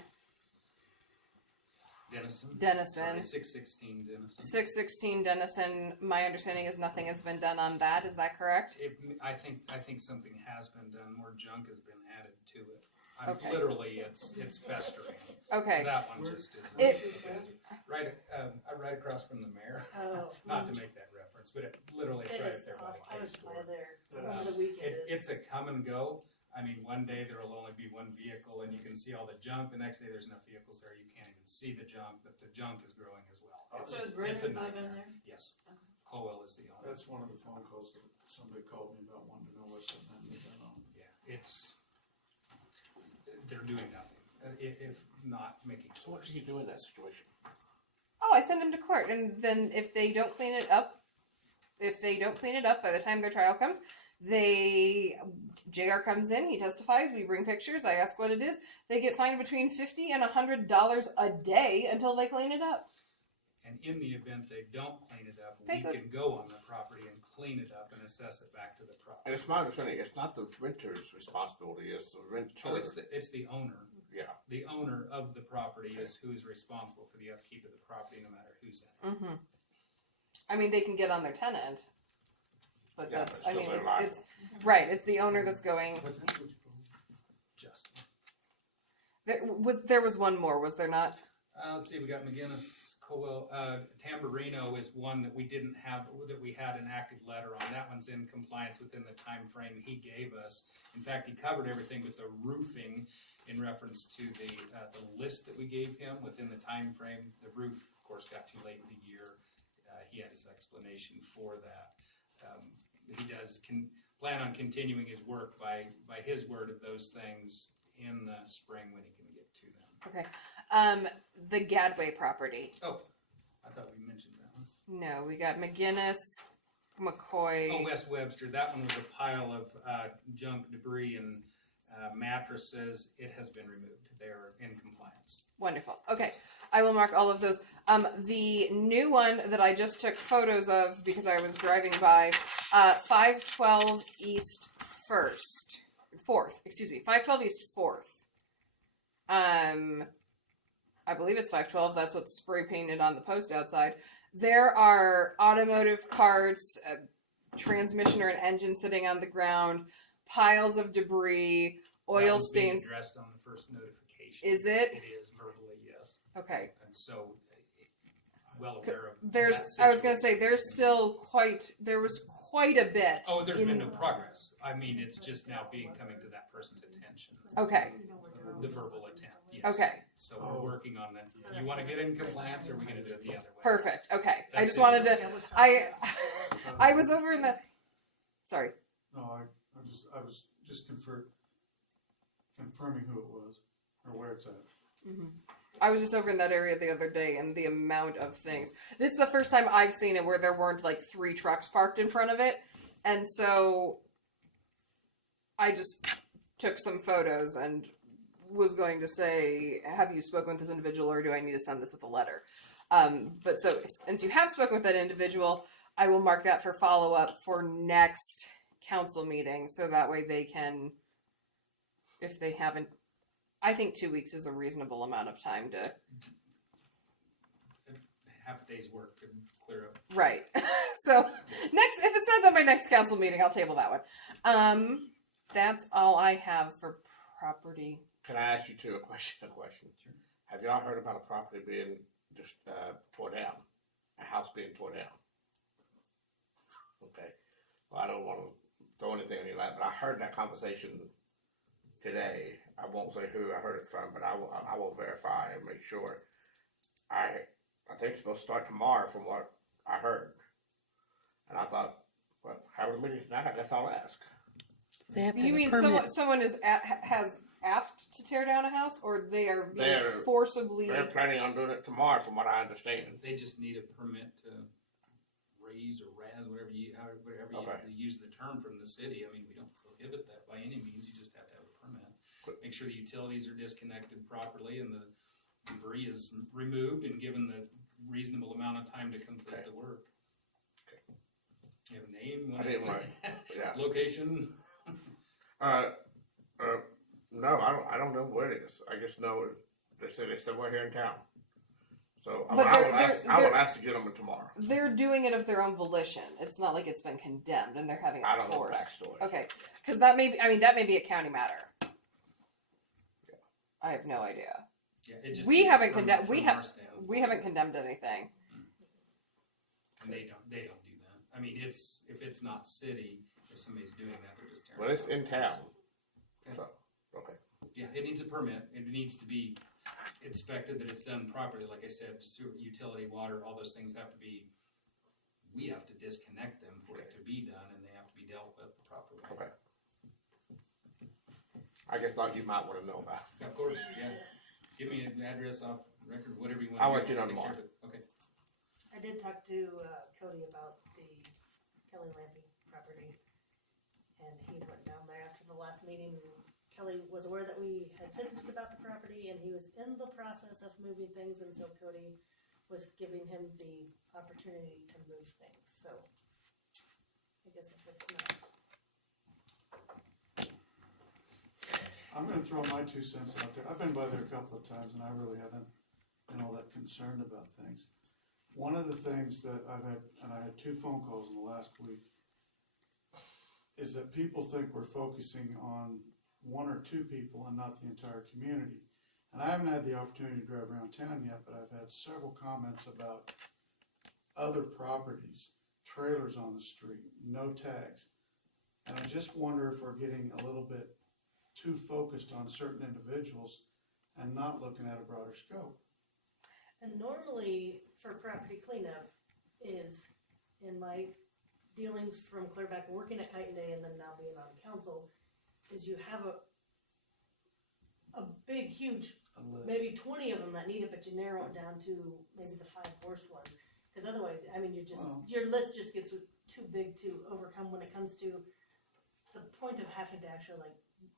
Denison. 616 Denison. 616 Denison. My understanding is nothing has been done on that. Is that correct? I think something has been done. More junk has been added to it. Okay. Literally, it's festering. Okay. That one just is right across from the mayor. Oh. Not to make that reference, but literally it's right up there by the I was case by store. there over the weekend. It's a come and go. I mean, one day there will only be one vehicle and you can see all the junk. The next day there's no vehicles there. You can't even see the junk, but the junk is growing as well. So is Brandon's a living nightmare. there? Yes. Colwell is the owner. That's one of the phone calls that somebody called me about, wanting to know what something had been on. Yeah, they're doing nothing, if not making. So what do you do in that situation? Oh, I send them to court, and then if they don't clean it up by the time their trial comes, JR comes in, he testifies, we bring pictures, I ask what it is, they get fined between $50 and $100 a day until they clean it up. And in the event they don't clean it up, They we could- can go on the property and clean it up and assess it back to the And property. it's my understanding, it's not the renter's responsibility, it's the renter. Oh, it's the owner. Yeah. The owner of the property is who's responsible for the upkeep of the property, no matter who's in it. Mm-hmm. I mean, they can get on their tenant, but Yeah, that's, but I still mean, they're it's liable. right, it's the owner that's going. What's that? Justin. There was one more, was there not? Let's see, we got McGinnis, Colwell, Tamburino is one that we didn't have, that we had an active letter on. That one's in compliance within the time frame he gave us. In fact, he covered everything with the roofing in reference to the list that we gave him within the time frame. The roof, of course, got too late in the year. He had his explanation for that. He does plan on continuing his work by his word of those things in the spring when he can get to them. Okay. The Gadway property. Oh, I thought we mentioned that one. No, we got McGinnis, McCoy. Oh, West Webster. That one was a pile of junk, debris, and Mattresses, it has been removed. They're in compliance. Wonderful. Okay, I will mark all of those. The new one that I just took photos of because I was driving by, 512 East 4th. Excuse me, 512 East 4th. I believe it's 512. That's what's spray painted on the post outside. There are automotive parts, transmission or an engine sitting on the ground, piles of debris, That oil was being stains. addressed on the first notification. Is it? It is verbally, yes. Okay. And so, well aware of There's. that I was going to situation. say there's still quite. There was quite a bit. Oh, there's in- been no progress. I mean, it's just now coming to that person's attention. Okay. The verbal attempt, yes. Okay. So we're working on that. You want to get in compliance, or are we going to do it the other way? Perfect. Okay. I That's just it. wanted to. Yeah, we'll stop I. there. I was over in the. Sorry. No, I was just confirming who it was, or where it's at. I was just over in that area the other day, and the amount of things. This is the first time I've seen it where there weren't like 3 trucks parked in front of it, and so I just took some photos and was going to say, "Have you spoken with this individual, or do I need to send this with a letter?" But so since you have spoken with that individual, I will mark that for follow up for next council meeting, so that way they can, if they haven't. I think 2 weeks is a reasonable amount of time to. Half a day's work could clear up. Right. So next, if it's not done by next council meeting, I'll table that one. That's all I have for property. Can I ask you two a question? Sure. Have y'all heard about a property being just tore down? A house being tore down? Okay. Well, I don't want to throw anything on you like, but I heard that conversation today. I won't say who I heard it from, but I will verify and make sure. I think it's supposed to start tomorrow from what I heard. And I thought, well, having a meeting tonight, I guess I'll ask. They have to You have a mean permit. someone has asked to tear down a house, or they are being They're- forcibly? They're planning on doing it tomorrow from what I understand. They just need a permit to raise or razz, whatever you Okay. use the term from the city. I mean, we don't prohibit that by any means. You just have to have a permit. Make sure the utilities are disconnected properly and the debris is removed and given the reasonable amount of time to complete Okay. the work. You have a name? I didn't write. Yeah. Location? No, I don't know where it is. I just know they said it's somewhere here in town. So But I will they're- ask the gentleman tomorrow. They're doing it of their own volition. It's not like it's been condemned and they're having it I don't know the forced. backstory. Okay, because that may be a county matter. I have no idea. Yeah, it just We needs a haven't permit condemned. from our standpoint. We haven't condemned anything. And they don't do that. I mean, if it's not city, if somebody's doing that, they're just tearing. Well, it's it in down. town. Okay. So, okay. Yeah, it needs a permit. It needs to be inspected that it's done properly. Like I said, sewer, utility, water, all those things have to be, we have to disconnect them for it to be done and they have to be dealt with the proper way. Okay. I just thought you might want to know about it. Of course, yeah. Give me an address off record, whatever you want. I'll let you know Take care tomorrow. of it. Okay. I did talk to Cody about the Kelly Lampy property, and he went down there after the last meeting. Kelly was aware that we had visited about the property, and he was in the process of moving things, and so Cody was giving him the opportunity to move things, so I guess if it's not. I'm gonna throw my 2 cents out there. I've been by there a couple of times and I really haven't been all that concerned about things. One of the things that I've had, and I had 2 phone calls in the last week, is that people think we're focusing on 1 or 2 people and not the entire community. And I haven't had the opportunity to drive around town yet, but I've had several comments about other properties, trailers on the street, no tags. And I just wonder if we're getting a little bit too focused on certain individuals and not looking at a broader scope. And normally, for property cleanup, is, in my dealings from clear back working at Kite and Day and then now being on council, is you have a big, huge, A list. maybe 20 of them that need it, but you narrow it down to maybe the 5 worst ones. Because otherwise, I mean, Well- your list just gets too big to overcome when it comes to the point of having to actually like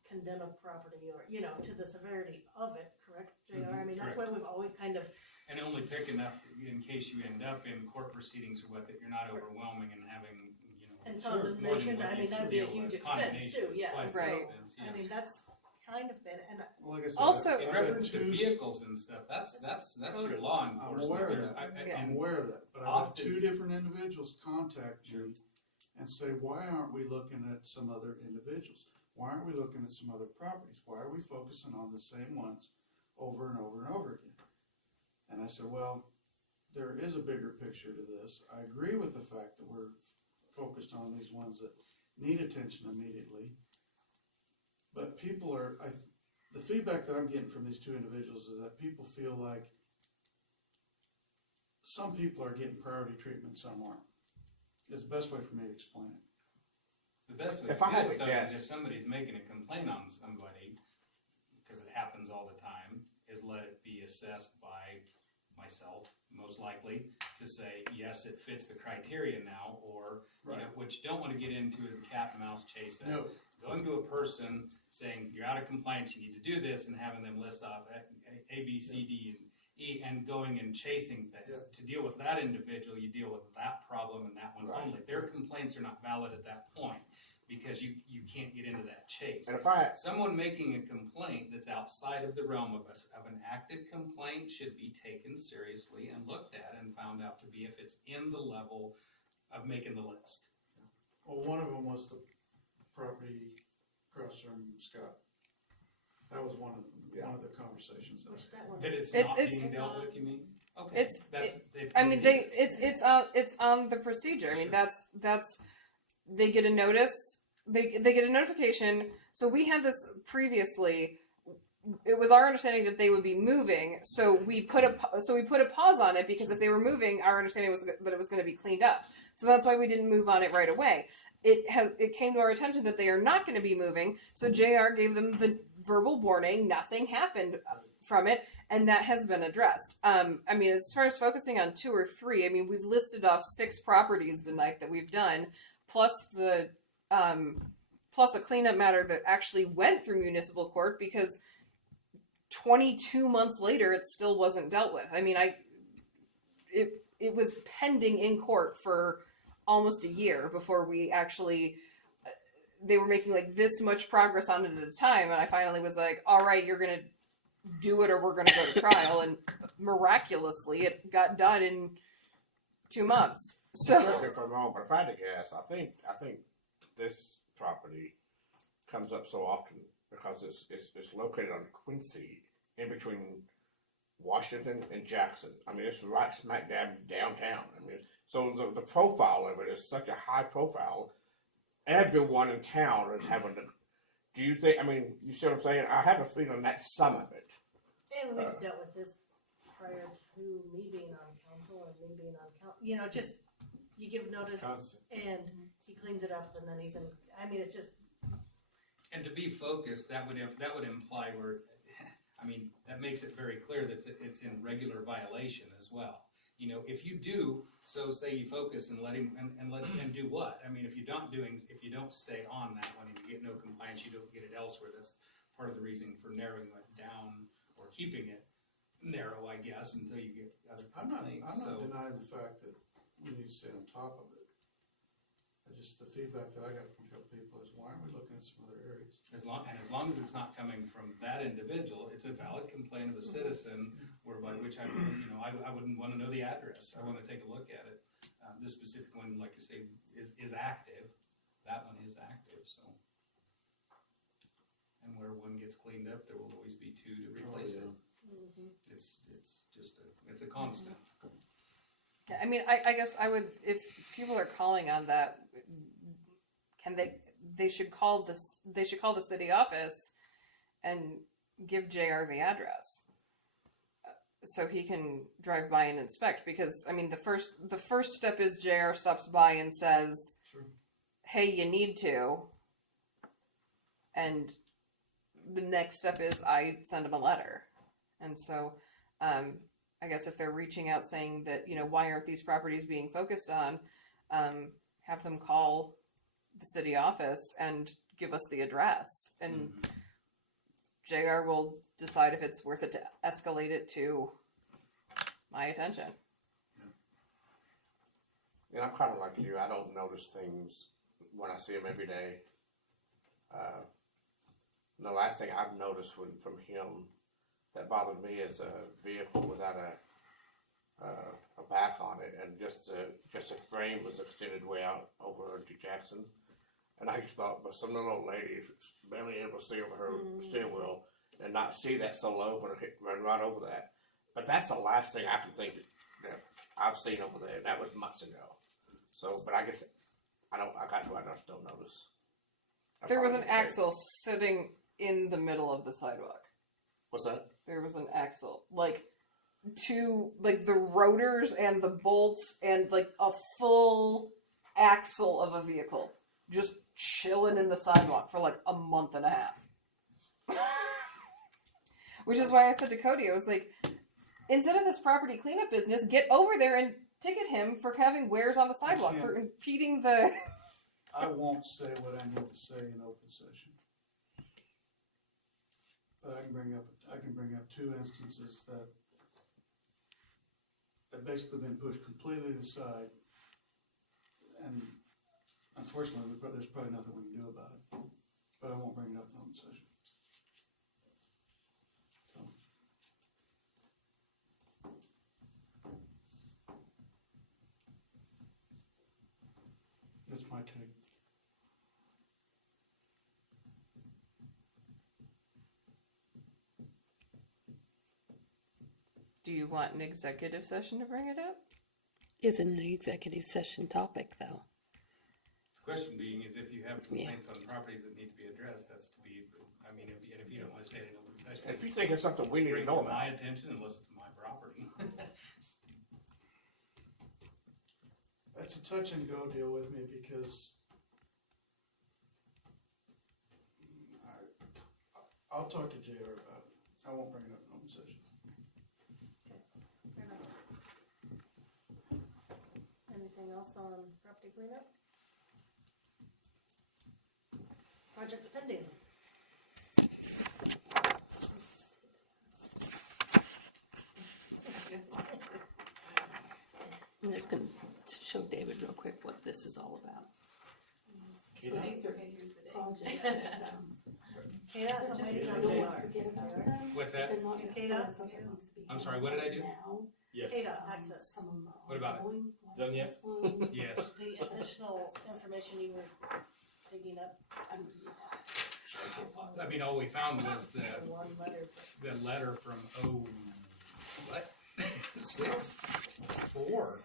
condemn a property or, you know, to the severity of it, correct, JR? Mhm, I mean, that's why we've always kind of, And only pick enough in case you end up in court proceedings or what, that you're not overwhelming and having, you know. and more than condemnation, what I you mean, that'd should be a deal huge with. expense Condemnation too, is yeah. quite an Right. expense, I yes. mean, that's kind of been, and Like I said, Also- In I've had reference to two- vehicles and stuff, that's your law I'm enforcement. aware of There's- that. I- I'm and aware of that, but I've had often- two different individuals contact me and say, why aren't we looking at some other individuals? Why aren't we looking at some other properties? Why are we focusing on the same ones over and over and over again? And I said, well, there is a bigger picture to this. I agree with the fact that we're focused on these ones that need attention immediately. But people are, the feedback that I'm getting from these two individuals is that people feel like some people are getting priority treatment, some aren't. It's the best way for me to explain it. the best way to If I had deal with to those guess- is if somebody's making a complaint on somebody, because it happens all the time, is let it be assessed by myself, most likely, to say, yes, it fits the criteria now, or, you know, Right. what you don't want to get into is the cat and mouse chase. That No. going to a person saying, you're out of compliance, you need to do this, and having them list off A, B, C, D, and E, and going and chasing things. Yeah. To deal with that individual, you deal with that problem and that one Right. only. Their complaints are not valid at that point, because you can't get into that chase. And if I, Someone making a complaint that's outside of the realm of an active complaint should be taken seriously and looked at and found out to be if it's in the level of making the list. Well, one of them was the property across from Scott. That was one of the conversations. which that one. That it's It's- not it's- being dealt with, you mean? Okay. I mean, it's on the procedure. I mean, Sure. that's they get a notice. They get a notification. So we had this previously. It was our understanding that they would be moving, so we put a pause on it, because if they were moving, our understanding was that it was going to be cleaned up. So that's why we didn't move on it right away. It came to our attention that they are not going to be moving, so JR gave them the verbal warning. Nothing happened from it, and that has been addressed. I mean, as far as focusing on 2 or 3, I mean, we've listed off 6 properties tonight that we've done, plus plus a cleanup matter that actually went through municipal court, because 22 months later it still wasn't dealt with. I mean, it was pending in court for almost a year before we actually they were making like this much progress on it at a time, and I finally was like, all right, you're gonna do it or we're gonna go to trial. And miraculously it got done in 2 months. correct So me if I'm wrong, but if I had to guess, I think this property comes up so often because it's located on Quincy, in between Washington and Jackson. I mean, it's right smack dab downtown. I mean, so the profile of it is such a high profile. Everyone in town is having to. Do you think? I mean, you see what I'm saying? I have a feeling that's some of it. And we've dealt with this prior to me being on council and me being on council, you know, just, you give notice It's constant. and he cleans it up and then he's in, I mean, it's just, And to be focused, that would imply I mean, that makes it very clear that it's in regular violation as well. You know, if you do, so say you focus and let him, and do what? I mean, if you don't stay on that one and you get no compliance, you don't get it elsewhere. That's part of the reason for narrowing it down or keeping it narrow, I guess, until you get other I'm not complaints. So, denying the fact that we need to stay on top of it. The feedback that I got from a couple people is, why aren't we looking at some other areas? as long as it's not coming from that individual, it's a valid complaint of a citizen, whereby which I wouldn't want to know the address. I want to take a look at it. This specific one, like you say, is active. That one is active, so. And where one gets cleaned up, there will always be 2 to replace it. It's just a constant. I mean, I guess I would, if people are calling on that, they should call the city office and give JR the address, so he can drive by and inspect. Because I mean, the first step is JR stops by and says, Sure. "Hey, you need to," and the next step is I send him a letter. And so, I guess if they're reaching out saying that, you know, why aren't these properties being focused on, have them call the city office and give us the address, and Mhm. JR will decide if it's worth it to escalate it to my attention. Yeah, I'm kind of like you. I don't notice things when I see him every day. The last thing I've noticed from him that bothered me is a vehicle without a back on it, and just the frame was extended way out over to Jackson. And I just thought, but some little old lady barely able to see over her steering wheel and not see that so low when it run right over that. But that's the last thing I can think that I've seen over there. And that was months ago. So, but I guess I got to. I just don't notice. There was an axle sitting in the middle of the sidewalk. What's that? There was an axle, like the rotors and the bolts and like a full axle of a vehicle just chilling in the sidewalk for like a month and a half. Which is why I said to Cody, I was like, instead of this property cleanup business, get over there and ticket him for having wares on the sidewalk, for impeding the... I won't say what I need to say in open session. But I can bring up two instances that have basically been pushed completely aside. And unfortunately, there's probably nothing we can do about it. But I won't bring it up in open session. So. That's my take. Do you want an executive session to bring it up? Isn't an executive session topic, though. The question being is if you have complaints on properties that need to be addressed, that's to be, I mean, if you don't want to say it in open session. If you think it's something we need bring to know it to my about, attention unless it's my property. That's a touch and go deal with me because I'll talk to JR about it. I won't bring it up in open session. Fair enough. Anything else on property cleanup? Projects pending. I'm just going to show David real quick what this is all about. So these are projects that, Kata, I'm waiting on don't JR. forget about them. What's that? They're not necessarily Kata? something that needs to be I'm sorry, what did I do? now. Yes. Kata, access. Some of them are What about it? ongoing, like Done yet? this one. Yes. The additional information you were digging up. I don't need that. I mean, all we found was One letter. the letter from what? 6/4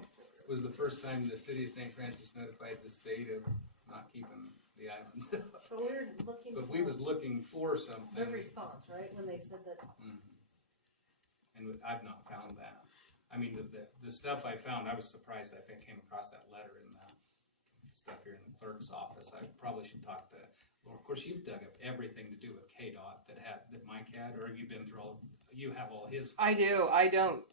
was the first time the city of St. Francis notified the state of not keeping the islands. But we were looking But we was looking for something. the response, right, when they said that. Mhm. And I've not found that. I mean, the stuff I found, I was surprised I came across that letter in the stuff here in the clerk's office. I probably should talk to, well, of course, you've dug up everything to do with KDOT that Mike had, or have you been through you have all his? I do. I don't.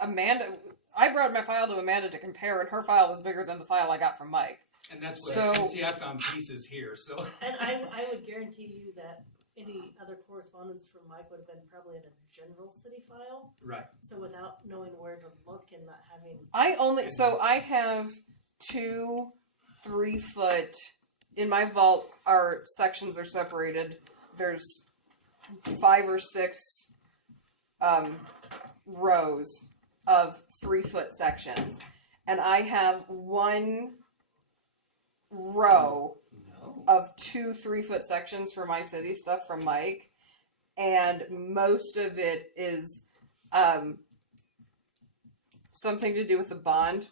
Amanda, I brought my file to Amanda to compare, and her file was bigger than the file I got from Mike. And that's what So- see, I found pieces here, so. And I would guarantee you that any other correspondence from Mike would have been probably in a general city file. Right. So without knowing where to look and not having. I have 2 3-foot, in my vault, our sections are separated. There's 5 or 6 rows of 3-foot sections. And I have 1 row of 2 3-foot sections for my city stuff from Mike. And most of it is something to do with the bond.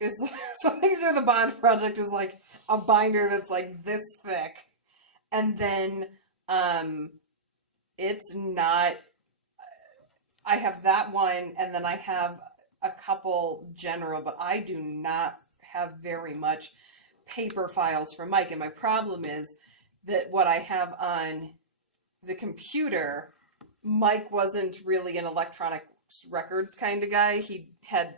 Is something to do with the bond project is like a binder that's like this thick. And then it's not, I have that one, and then I have a couple general, but I do not have very much paper files from Mike. And my problem is that what I have on the computer, Mike wasn't really an electronic records kind of guy. He had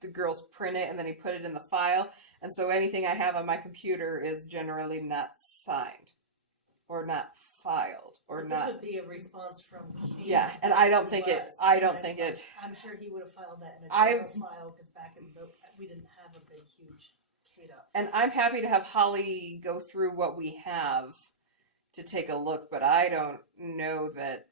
the girls print it and then he put it in the file. And so anything I have on my computer is generally not signed. or not filed or But not. This would be a response from KDOT. Yeah, and I don't think it. to us. I don't And think it. I'm sure he would have filed that in a I- general file, because back in the, we didn't have a big, huge KDOT. And I'm happy to have Holly go through what we have to take a look, but I don't know that.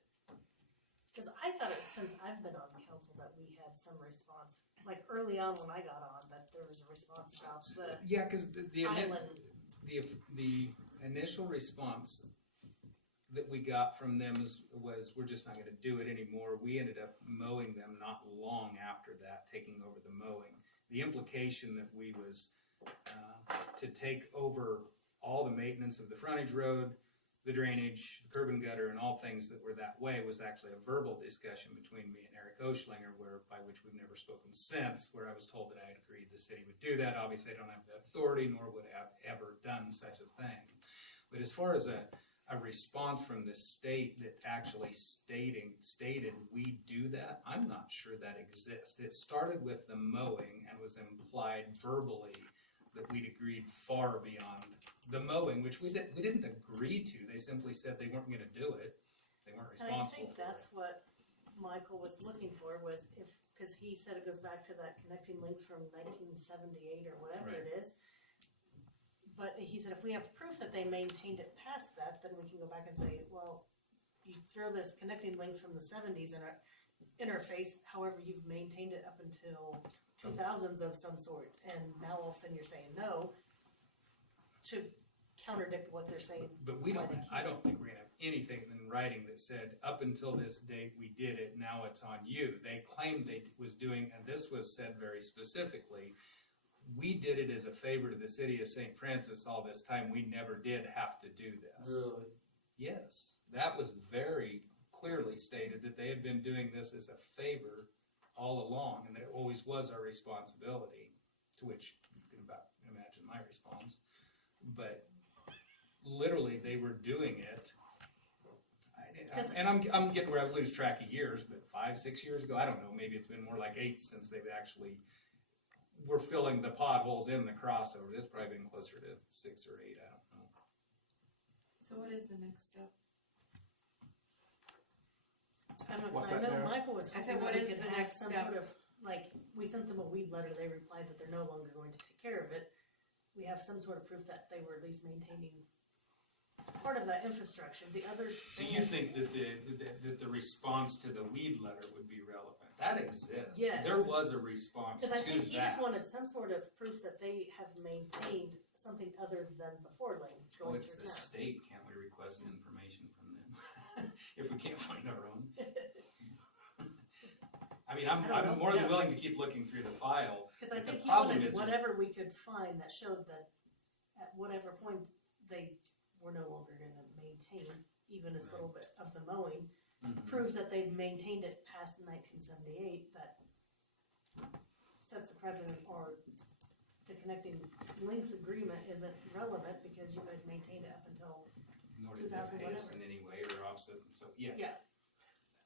Because I thought it, since I've been on council, that we had some response, like early on when I got on, that there was a response about the Yeah, because the island. the initial response that we got from them was we're just not going to do it anymore. We ended up mowing them not long after that, taking over the mowing. The implication that we was to take over all the maintenance of the frontage road, the drainage, the curb and gutter, and all things that were that way was actually a verbal discussion between me and Eric Oschlinger, by which we've never spoken since, where I was told that I had agreed the city would do that. Obviously, I don't have the authority, nor would I have ever done such a thing. But as far as a response from the state that actually stated we do that, I'm not sure that exists. It started with the mowing and was implied verbally that we'd agreed far beyond the mowing, which we didn't agree to. They simply said they weren't going to do it. They weren't And I responsible think for that's it. what Michael was looking for, was if, because he said it goes back to that connecting links from 1978 or whatever Right. it is. But he said if we have proof that they maintained it past that, then we can go back and say, well, you throw this connecting links from the 70s in our interface, however you've maintained it up until 2000s of some sort, and now all of a sudden you're saying no, to contradict what they're saying. But I don't think we're gonna have anything in writing that said, up until this date, we did it, now it's on you. They claimed they was doing, and this was said very specifically, we did it as a favor to the city of St. Francis all this time, we never did have to do this. Really? Yes, that was very clearly stated, that they had been doing this as a favor all along, and that it always was our responsibility, to which you can about imagine my response. But literally, they were doing it. And I'm getting where I lose track of years, but 5-6 years ago, I don't know, maybe it's been more like 8 since they've actually were filling the potholes in the crossover. It's probably been closer to 6 or 8, I don't know. So what is the next step? I don't know, What's 'cause I that know now? Michael was I hoping said, that what we is could the have next some step? sort of, like, we sent them a weed letter, they replied that they're no longer going to take care of it. We have some sort of proof that they were at least maintaining part of that infrastructure. The other So you think that the response to the weed letter would be relevant? That exists. Yes. There was a response to Because I think he just that. wanted some sort of proof that they have maintained something other than the 4 lane Well, going it's through the town. state, can't we request information from them? If we can't find our own. I mean, I don't I'm know, more than yeah. willing to keep looking through the file. Because I But the think he problem wanted is- whatever we could find that showed that at whatever point they were no longer gonna maintain even as little bit of the mowing, Mhm. proves that they've maintained it past 1978, that sets the precedent, or the connecting links agreement isn't relevant because you guys maintained it up until, Nor did they 2000 pay us whatever. in any way or offset, so, yeah. yeah.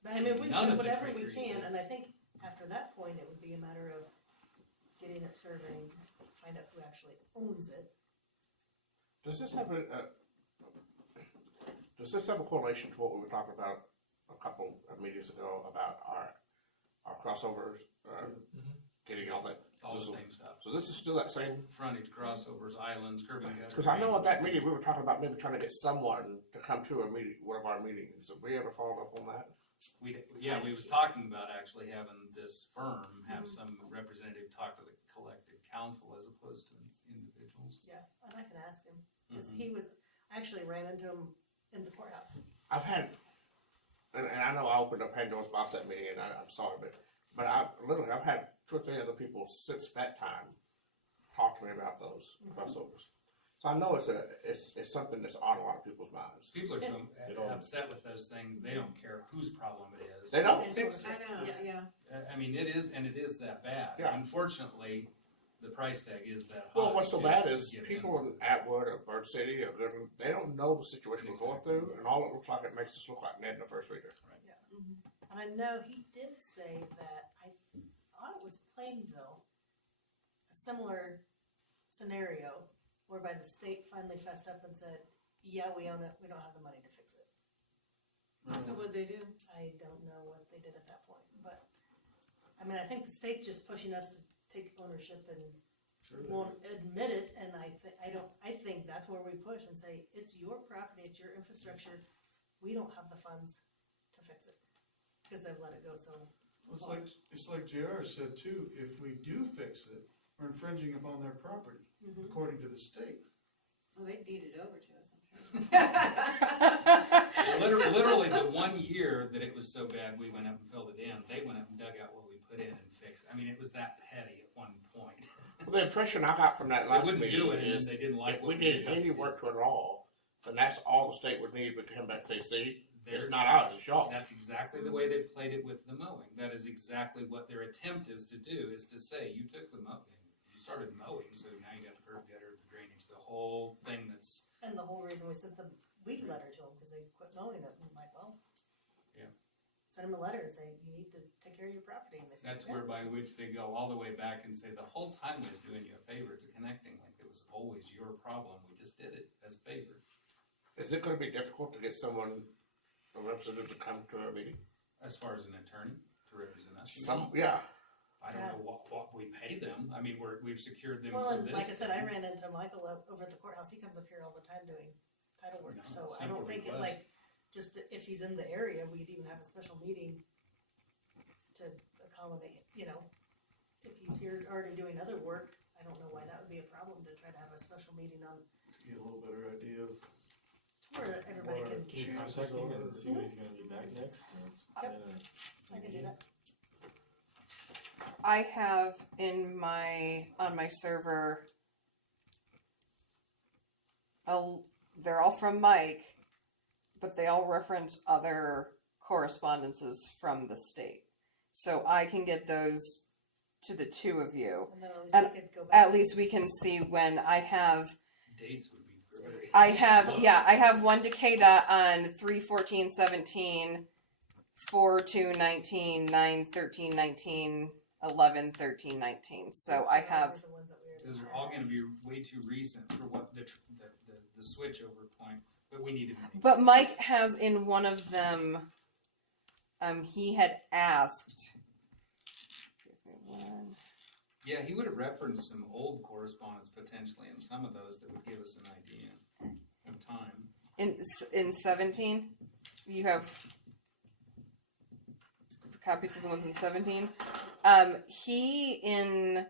But I mean, if we None did of the whatever we criteria. can, and I think after that point, it would be a matter of getting it surveyed, find out who actually owns it. Does this have a correlation to what we were talking about a couple of meetings ago about our crossovers, getting all that? All the So- same stuff. So this is still that same, Frontage, crossovers, islands, curb and gutter. because I know at that meeting, we were talking about maybe trying to get someone to come to a meeting, one of our meetings. Have we ever followed up on that? We was talking about actually having this firm have some representative talk to the collective council as opposed to individuals. Yeah, and I can ask him, because Mhm. he was, I actually ran into him in the courthouse. I've had, and I know I opened up Pandora's box that meeting, and I'm sorry, but I've had 2 or 3 other people since that time talk to me about those crossovers. So I know it's something that's on a lot of people's minds. People are so They don't- upset with those things, they don't care whose problem it is. They don't And fix sort it. of- I know, Yeah. yeah. I mean, it is that bad. Yeah. Unfortunately, the price tag is that high. Well, what's so to- bad to is give people in. in Atwood or Bird City or Goodland, they don't know the situation we're going through, and all it looks like, it makes us look like Ned in the first reader. And I know he did say that, I thought it was Plainville, a similar scenario, whereby the state finally fessed up and said, yeah, we own it, we don't have the money to fix it. So what'd they do? I don't know what they did at that point, but, I mean, I think the state's just pushing us to take ownership and won't admit it, and I think that's where we push and say, it's your property, it's your infrastructure, we don't have the funds to fix it, because they've let it go so Well, it's like JR said too, if we do fix it, we're infringing upon their property, Mhm. according to the state. Well, they deed it over to us, I'm sure. Literally, the 1 year that it was so bad, we went up and filled it in. They went up and dug out what we put in and fixed. I mean, it was that petty at one point. Well, the impression I got from that They last wouldn't meeting do it, and is, then they didn't like if what we did any work to it at all, then that's all the state would need to come back and say, see, it's not ours, it's yours. That's exactly the way they played it with the mowing. That is exactly what their attempt is to do, is to say, you took the mowing, you started mowing, so now you got the curb gutter, the drainage, the whole thing that's, and the whole reason we sent the weed letter to them, because they quit mowing it, and I'm like, well. Yeah. Send them a letter and say, you need to take care of your property, and they said, that's yeah. whereby which they go all the way back and say, the whole time was doing you a favor, it's a connecting link. It was always your problem, we just did it as a favor. Is it gonna be difficult to get someone, a representative to come to our meeting? As far as an attorney to represent us, you mean? Some, yeah, I don't know what we pay them. I mean, we've secured them Well, for and this. like I said, I thing. ran into Michael over at the courthouse, he comes up here all the time doing title work, No, so I simple don't think it request. like, just if he's in the area, we'd even have a special meeting to accommodate, you know, if he's here already doing other work, I don't know why that would be a problem to try to have a special meeting on, To get a little better idea of where everybody what our can, Can you chances contact him are. and see when he's gonna be back next? I can do that. I have on my server, they're all from Mike, but they all reference other correspondences from the state. So I can get those to the two of you. And then at least And we could go back. At least we can see when I have, Dates would be great. I have one to KDOT on 3/14/17, 4/2/19, 9/13/19, 11/13/19. So I have, The ones that we already Those are had. all going to be way too recent for what the switch over point. But we needed. but Mike has in one of them, he had asked. Give me one. Yeah, he would have referenced some old correspondence potentially in some of those that would give us an idea of time. In 17, you have copies of the ones in 17. He in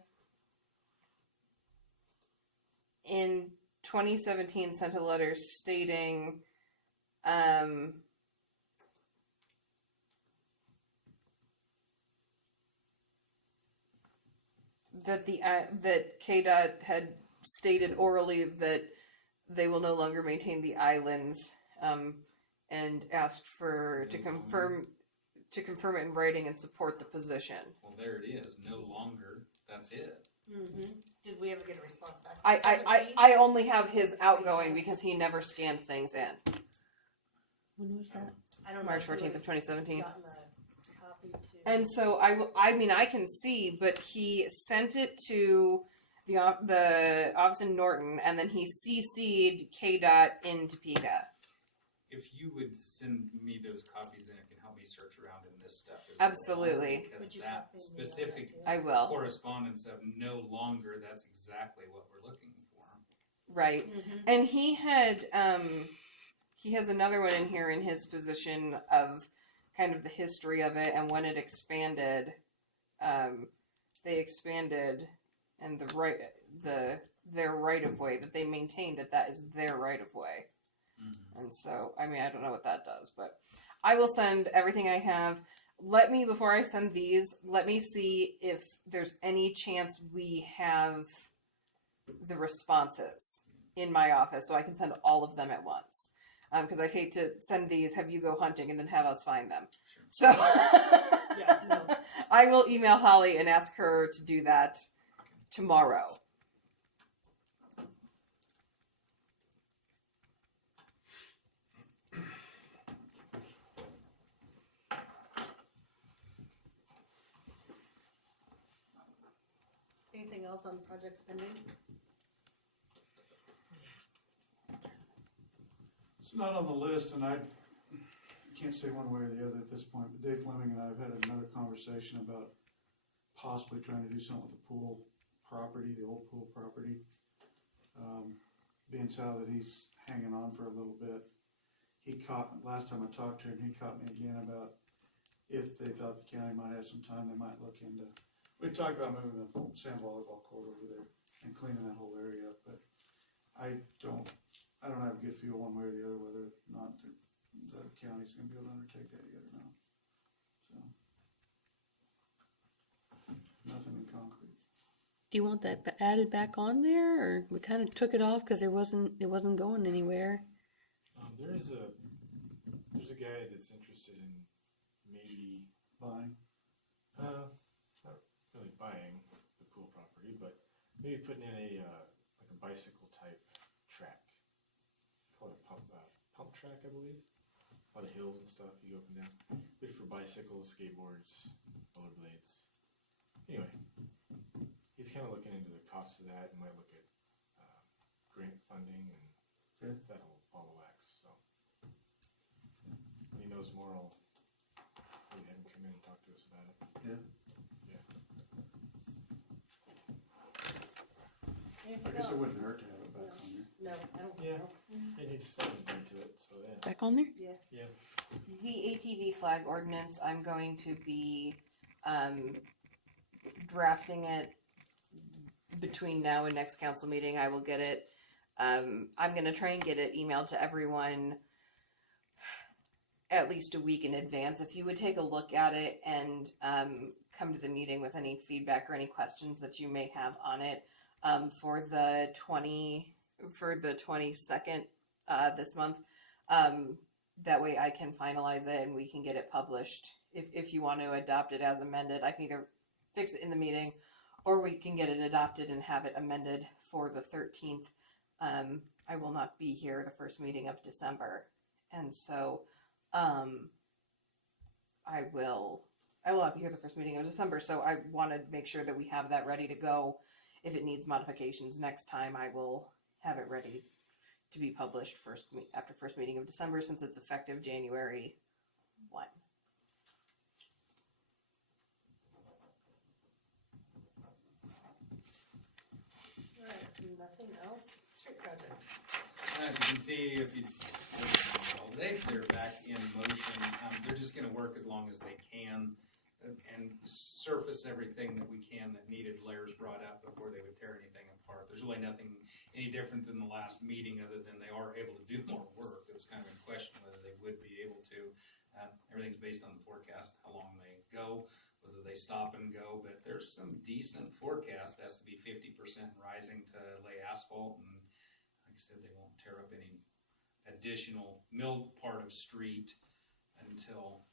2017 sent a letter stating that that KDOT had stated orally that they will no longer maintain the islands, and asked for to confirm it in writing and support the position. Well, there it is. No longer. That's it. Mm-hmm. Did we ever get a response back? I only have his outgoing because he never scanned things in. When was that? I don't know. March if we 14th of 2017. gotten a copy to. And so I mean I can see, but he sent it to the office in Norton, and then he CC'd KDOT in Topeka. If you would send me those copies, then it can help me search around in this stuff. As Absolutely. Well, Would because you that copy me on specific that too? I will. correspondence of no longer, that's exactly what we're looking for. Right. Mm-hmm. And he has another one in here in his position of kind of the history of it and when it expanded. They expanded, and their right of way that they maintained that is their right of way. Mm-hmm. And so, I mean, I don't know what that does, but I will send everything I have. Before I send these, let me see if there's any chance we have the responses in my office so I can send all of them at once. Because I'd hate to send these, have you go hunting, and then have us find them. So Yeah, no. I will email Holly and ask her to do that tomorrow. Anything else on project spending? It's not on the list, and I can't say one way or the other at this point, but Dave Fleming and I have had another conversation about possibly trying to do something with the pool property, the old pool property. Being how that he's hanging on for a little bit. Last time I talked to him, he caught me again about if they thought the county might have some time, they might look into. We talked about moving the sand volleyball court over there and cleaning that whole area up, but I don't have a good feel one way or the other whether or not the county's gonna be able to undertake that yet or not. So, nothing in concrete. Do you want that added back on there, or we kind of took it off because it wasn't going anywhere? There's a guy that's interested in maybe Buying. not really buying the pool property, but maybe putting in a like a bicycle type track. Call it a pump track, I believe. A lot of hills and stuff you go up and down. Good for bicycles, skateboards, rollerblades. Anyway, he's kind of looking into the cost of that and might look at grant funding and Okay. that whole ball of wax. So when he knows more, I'll maybe have him come in and talk to us about it. Yeah. Yeah. I Anything guess it else? wouldn't hurt to have it back on there. No, I don't think Yeah. so. It needs something done to it, so yeah. Back on there? Yeah. Yeah. The ATV flag ordinance, I'm going to be drafting it between now and next council meeting. I will get it. I'm going to try and get it emailed to everyone at least a week in advance. If you would take a look at it and come to the meeting with any feedback or any questions that you may have on it for the 22nd this month. That way I can finalize it and we can get it published. If you want to adopt it as amended, I can either fix it in the meeting or we can get it adopted and have it amended for the 13th. I will not be here the first meeting of December. And so I will not be here the first meeting of December. So I want to make sure that we have that ready to go. If it needs modifications next time, I will have it ready to be published after first meeting of December, since it's effective January 1. Alright, nothing else? Street project. As you can see, if you, they're back in motion. They're just gonna work as long as they can and surface everything that we can that needed layers brought up before they would tear anything apart. There's really nothing any different than the last meeting, other than they are able to do more work. It was kind of in question whether they would be able to. Everything's based on the forecast, how long they go, whether they stop and go, but there's some decent forecast. It has to be 50% rising to lay asphalt, and like I said, they won't tear up any additional milled part of street until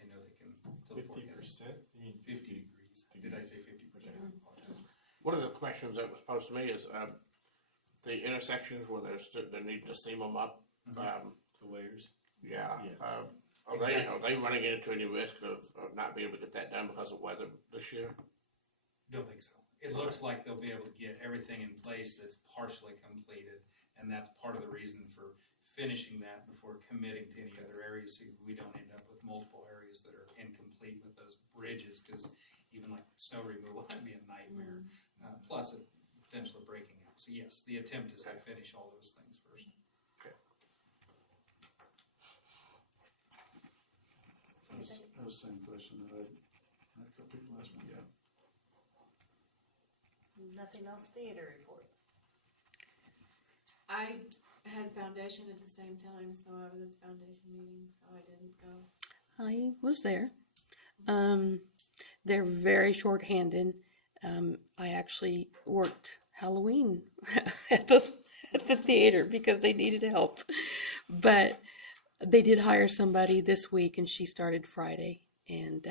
they know they can. Until the forecast 50%? You mean 50 degrees. Did I say 50%? I apologize. One of the questions that was posed to me is the intersections where they need to seam them up. the layers? Yeah. Yeah. Are they running into any risk of not being able to get that done because of weather this year? Don't think so. It looks like they'll be able to get everything in place that's partially completed, and that's part of the reason for finishing that before committing to any other areas, so we don't end up with multiple areas that are incomplete with those bridges, because even like snow removal would be a nightmare, plus it potentially breaking out. So yes, the attempt is to finish all those things first. That was the same question that I had a couple people ask me. Yeah. Nothing else theater report. I had foundation at the same time, so I was at the foundation meeting, so I didn't go. I was there. They're very short-handed. I actually worked Halloween at the theater because they needed help. But they did hire somebody this week, and she started Friday. And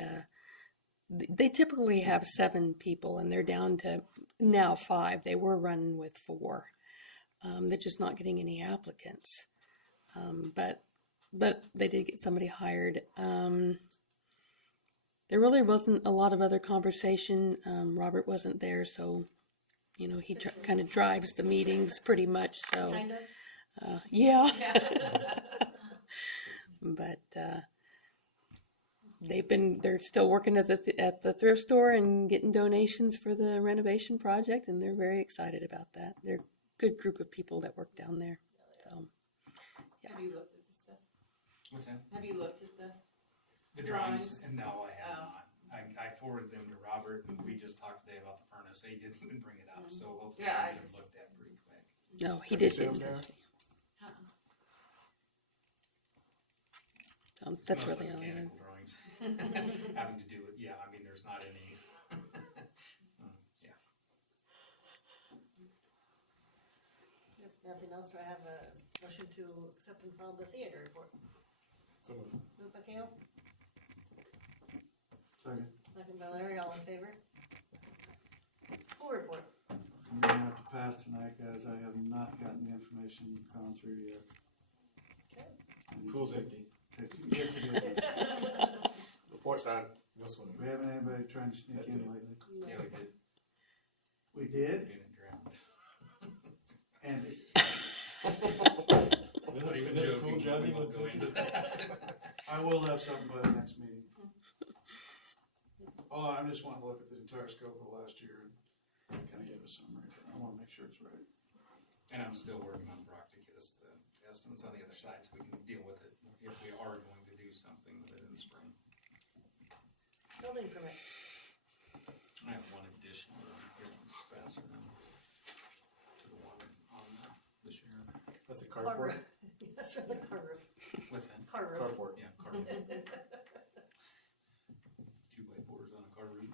they typically have 7 people, and they're down to now 5. They were running with 4. They're just not getting any applicants. But they did get somebody hired. There really wasn't a lot of other conversation. Robert wasn't there, so, he kind of drives the meetings pretty much. So, Kind Yeah. But they're still working at the thrift store and getting donations for the renovation project, and they're very excited about that. They're a good group of people that work down there. So Have you looked at the stuff? What's that? Have you looked at the? The drawings? Drawings. No, I have Oh. not. I forwarded them to Robert, and we just talked today about the furnace, so he didn't even bring it up, so hopefully Yeah, I I get them just- looked at pretty quick. no, he Have you did seen get them, intentionally. That's Mostly really all I have. mechanical drawings. Having to do with, yeah, I mean, there's not any. Yeah. If nothing else, do I have a motion to accept and file the theater report? So moved. Moved by Kale, Second, second by Larry, all in favor? Pool report. I'm gonna have to pass tonight, guys, I have not gotten the information gone through yet. Okay. Pool's empty. Yes, it is. Report time. No swimming. We haven't anybody trying to sneak That's in it. lately. Yeah, we did. We did, Been and drowned. and Not even And then joking, pool we drowning won't was go empty. into that. I will have something by the next meeting. Oh, I'm just wanting to look at the entire scope of last year and kind of give a summary, I wanna make sure it's right. And I'm still working on Brock to get us the estimates on the other side, so we can deal with it if we are going to do something with it in the spring. Building permits. I have one additional one here from Spencer to the one on the sheriff. That's a Car carport. roof. Yes, for the car roof. What's that? Car roof. Carport. Yeah, car roof. 2x4s on a car roof.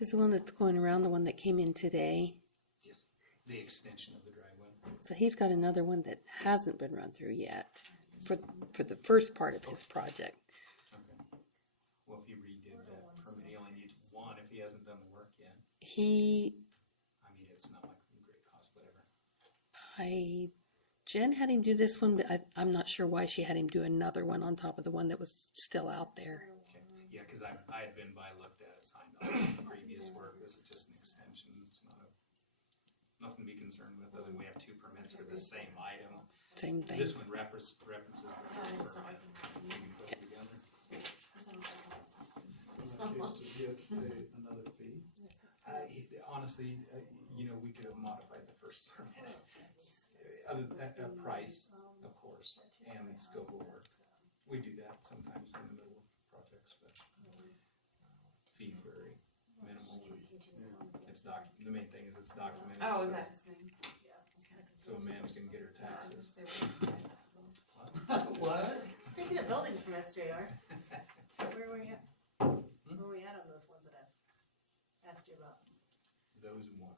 Is the one that's going around the one that came in today? Yes. The extension of the driveway. So he's got another one that hasn't been run through yet for the first part of his project. Okay. Well, if he redid that permit, he only needs one if he hasn't done the work yet. He, I mean, it's not like a great cost, whatever. Jen had him do this one, but I'm not sure why she had him do another one on top of the one that was still out there. Okay. Yeah, because I had been by, looked at it, signed off on previous work. This is just an extension. It's nothing to be concerned with, other than we have two permits for the same item. Same thing. This one references the first permit. You can put it together. In that case, does he have to pay another fee? Honestly, we could have modified the first permit. Other a price, of course, and scope of work. We do that sometimes in the middle of projects, but fees vary, minimal. It's the main thing is it's documented. Oh, so- is that the same? So Amanda can get her taxes. What? Speaking of building permits, JR, where were we at? Where were we at on those ones that I asked you about? Those ones.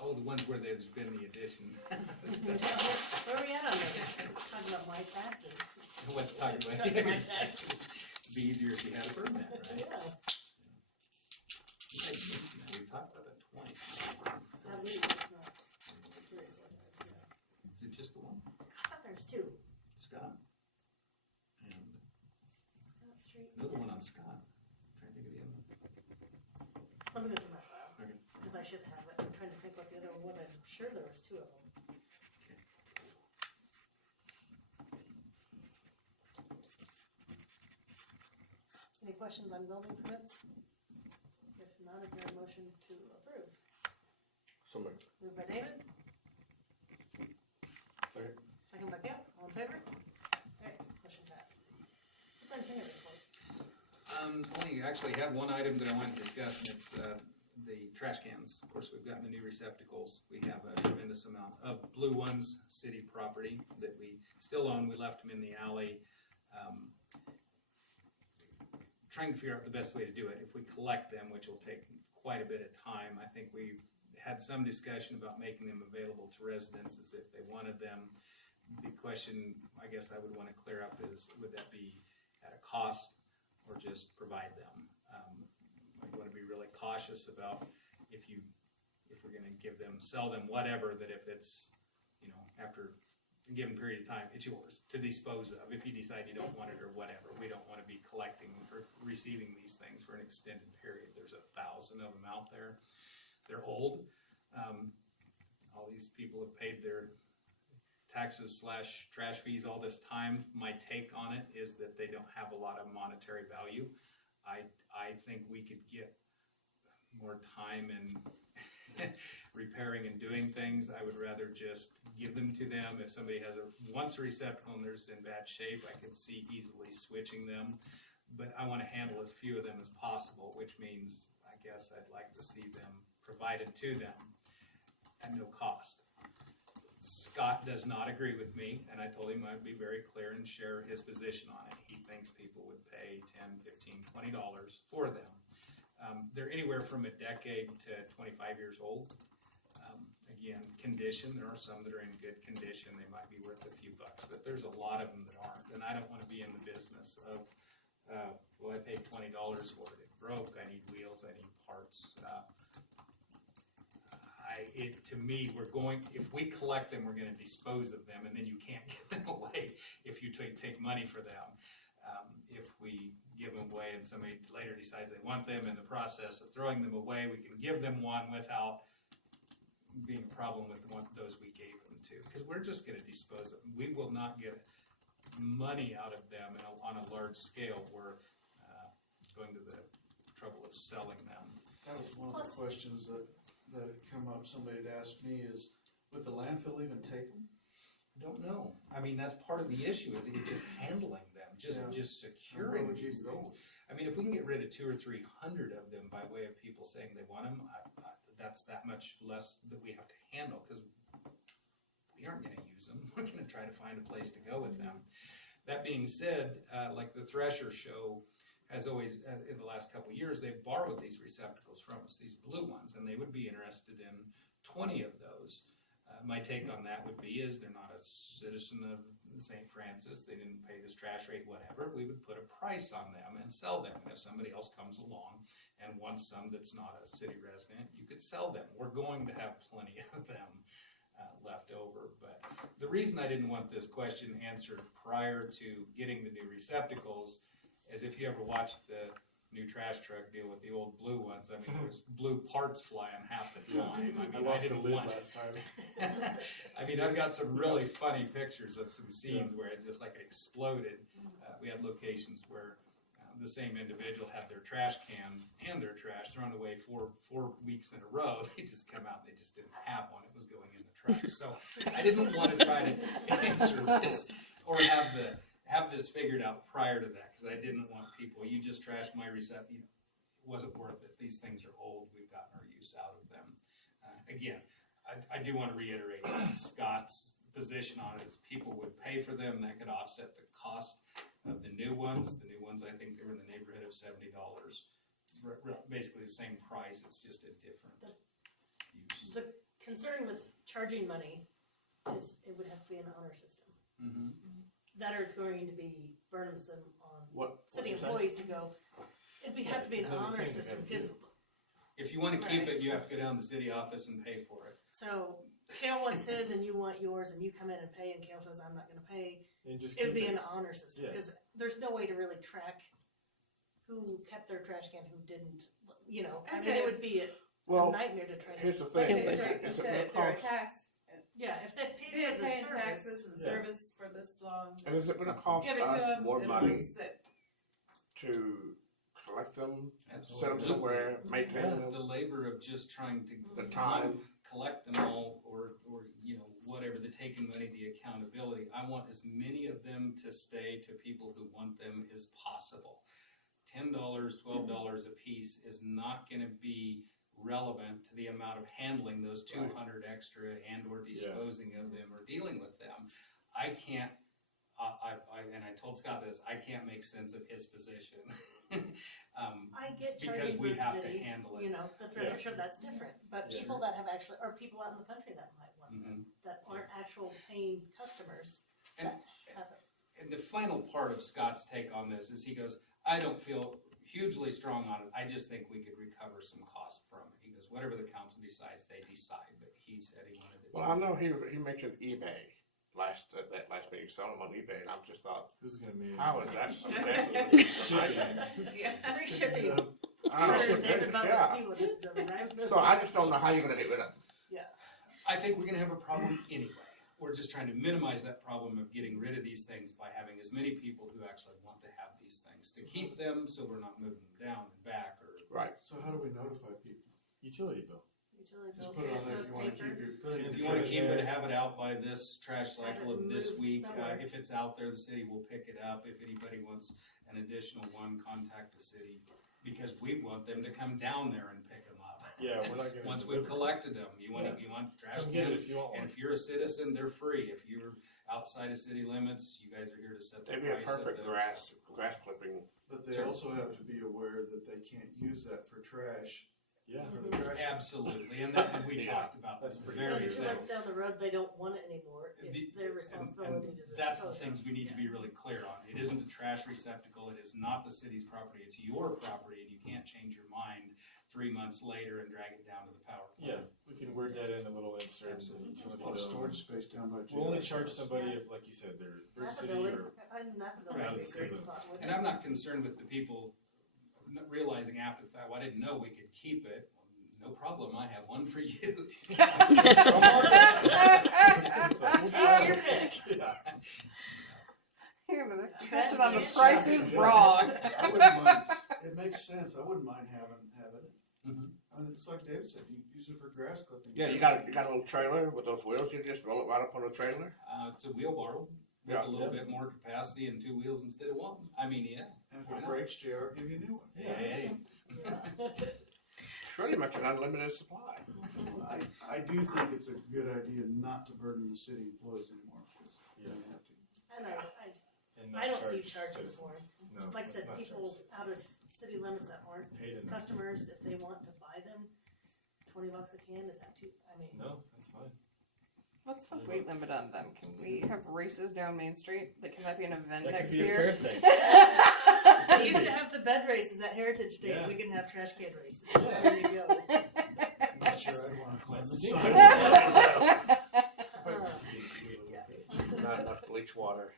Oh, the ones where there's been the addition. Where are we at on those? Talking about my taxes. Let's talk about Talking your about taxes. Be easier if you had a permit, right? Yeah, We've talked about that twice. at least, it's not. Is it just the one? I thought there's two. Scott? And Scott Street. another one on Scott. Trying to think of the other one. Let me go through my file, Okay. because I should have it. I'm trying to think what the other one was. I'm sure there was two of them. Any questions on building permits? If not, is there a motion to approve? So moved. Moved by David, Second. second by Gail, all in favor? Alright, motion passed. Superintendent report. Only actually have one item that I wanted to discuss, and it's the trash cans. Of course, we've gotten the new receptacles. We have a tremendous amount of blue ones, city property, that we still own. We left them in the alley. Trying to figure out the best way to do it. If we collect them, which will take quite a bit of time, I think we've had some discussion about making them available to residences if they wanted them. The question I guess I would want to clear up is, would that be at a cost or just provide them? I want to be really cautious about if you if we're gonna give them, sell them, whatever, that if it's, you know, after a given period of time, it's yours to dispose of. If you decide you don't want it or whatever, we don't wanna be collecting or receiving these things for an extended period. There's 1,000 of them out there. They're old. All these people have paid their taxes / trash fees all this time. My take on it is that they don't have a lot of monetary value. I think we could get more time in repairing and doing things. I would rather just give them to them. If somebody wants a receptacle and there's in bad shape, I could see easily switching them. But I want to handle as few of them as possible, which means I guess I'd like to see them provided to them at no cost. Scott does not agree with me, and I told him I'd be very clear and share his position on it. He thinks people would pay $10, $15, $20 for them. They're anywhere from a decade to 25 years old. Again, condition, there are some that are in good condition. They might be worth a few bucks, but there's a lot of them that aren't, and I don't want to be in the business of, well, I paid $20 for it. It broke. I need wheels. I need parts. To me, if we collect them, we're going to dispose of them, and then you can't give them away if you take money for them. If we give them away and somebody later decides they want them, in the process of throwing them away, we can give them one without being a problem with those we gave them to, because we're just going to dispose of them. We will not get money out of them on a large scale. We're going to the trouble of selling them. That was one of the questions that had come up, somebody had asked me is, would the landfill even take them? I don't know. I mean, that's part of the issue, is just handling them, just securing Where would you these go? things. I mean, if we can get rid of 200 or 300 of them by way of people saying they want them, that's that much less that we have to handle, because we aren't going to use them. We're going to try to find a place to go with them. That being said, like the Thresher Show has always, in the last couple of years, they've borrowed these receptacles from us, these blue ones, and they would be interested in 20 of those. My take on that would be is they're not a citizen of St. Francis, they didn't pay this trash rate, whatever. We would put a price on them and sell them, and if somebody else comes along and wants some that's not a city resident, you could sell them. We're going to have plenty of them left over. But the reason I didn't want this question answered prior to getting the new receptacles is if you ever watched the new trash truck deal with the old blue ones, I mean, there was blue parts flying half the time. I mean, I lost the didn't lid want last time. I mean, I've got some really funny pictures of some scenes where it just like it exploded. We had locations where the same individual had their trash can and their trash thrown away four weeks in a row. They just come out and they just didn't have one. It was going in the trash. So I didn't want to try to answer this or have this figured out prior to that, because I didn't want people, you just trashed my receptacle. It wasn't worth it. These things are old. We've gotten our use out of them. Again, I do want to reiterate Scott's position on it is people would pay for them. That could offset the cost of the new ones. The new ones, I think they were in the neighborhood of $70. Basically the same price. It's just a different use. The concern with charging money is it would have to be an honor system. Mm-hmm. That or it's going to be burdensome on What city was that? employees to go. It'd have to be an Another honor thing they system, gotta do. because, If you want to keep it, you have to go down to the city office and pay for it. so Kale wants his and you want yours and you come in and pay and Kale says, I'm not gonna pay. And just It would keep be it. an honor system, Yeah. because there's no way to really track who kept their trash can, who didn't, I I'd mean, say- it would be a Well, nightmare to try to. here's the Like thing. if Is they're, it if gonna they're a cost? tax, Yeah, if they've paid they're for the paying service. taxes and Yeah. service for this long. And is it going to cost Give it to us them, more and money once that- to collect them, set them Absolutely. somewhere, maintain The them, labor of just trying to the time? collect them all, or whatever, the taking money, the accountability. I want as many of them to stay to people who want them as possible. $10, $12 a piece is not going to be relevant to the amount of handling those 200 extra and or disposing of them or dealing with them. I can't. And I told Scott this. I can't make sense of his position. I get because charging we for the have city, to handle it. the threshold show, that's different, but Yeah. people that have actually, or people out in the country that might want them, Mhm. that aren't actual paying customers. And- that have it. And the final part of Scott's take on this is he goes, I don't feel, hugely strong on it. I just think we could recover some cost from it. He goes, whatever the council decides, they decide, but he said he wanted it. Well, I know he mentioned eBay at that last meeting, selling them on eBay, and I just thought, Who's gonna manage? how is that? Free shipping. I don't For know, David Butler's yeah. people, just the right- So I just don't know how you're gonna get rid of them. I think we're gonna have a problem anyway. We're just trying to minimize that problem of getting rid of these things by having as many people who actually want to have these things, to keep them, so we're not moving them down and back, or. Right. So how do we notify people? Utility bill. Utility Just bill, put it on there if Facebook, you wanna paper. keep your. Put it in If you wanna Insert keep there. it, have it out by this trash Have cycle it of this moved week, somewhere. if it's out there, the city will pick it up. If anybody wants an additional one, contact the city, because we want them to come down there and pick them up. Yeah, we're not gonna. Once we've deliver. collected them, you want trash Come get it cans, if you want and one. if you're a citizen, they're free. If you're outside of city limits, you guys are here to set the They'd be a price of perfect those. grass clipping. But they Sure. also have to be aware that they can't use that for trash, Yeah. for the trash. Absolutely, and that, we Yeah, talked about that's that pretty very Then 2 thing. months down the road, they don't want it anymore, The- it's their responsibility to dispose. That's the of things it. we need to be really clear on. It isn't a trash receptacle, it is not the city's property, it's your property, and you can't change your mind 3 months later and drag it down to the power plant. Yeah, we can word that in a little insert. Absolutely. A Utility lot of bill. storage space down by. We'll only jail. charge somebody if, like you said, they're Bird Napa City Building, or. Napa Building Right. would be a great spot, wouldn't And it? I'm not concerned with the people realizing after the fact, well, I didn't know we could keep it. No problem, I have one for you. Take your pick. Yeah. Pass it on the price is wrong. I wouldn't mind, it makes sense, I wouldn't mind having it. Mhm. I mean, it's like David said, you use it for grass clipping. Yeah, you got a little trailer with those wheels, you just roll it right up on the trailer. It's a wheelbarrow with Yeah. a little bit more capacity and 2 wheels instead of 1. I mean, yeah. And if Why it not? breaks, JR will give you a new one. Hey. Pretty much an unlimited supply. I do think it's a good idea not to burden the city employees anymore, because they Yes. have to. And And I not don't see charge charging citizens. for 'em. No, like I let's said, not charge people citizens. out of city limits that aren't Paid enough. customers, if they want to buy them, $20 a can, is that too, I mean. No, that's fine. What's the weight limit on them? Can we have races down Main Street? Like, can that be an event That could next be a year? fair thing. We used to have the bed races at Heritage Days, Yeah. we can have trash can races, there you go. I'm not sure I'd wanna climb the Let's sign. Not enough bleach water.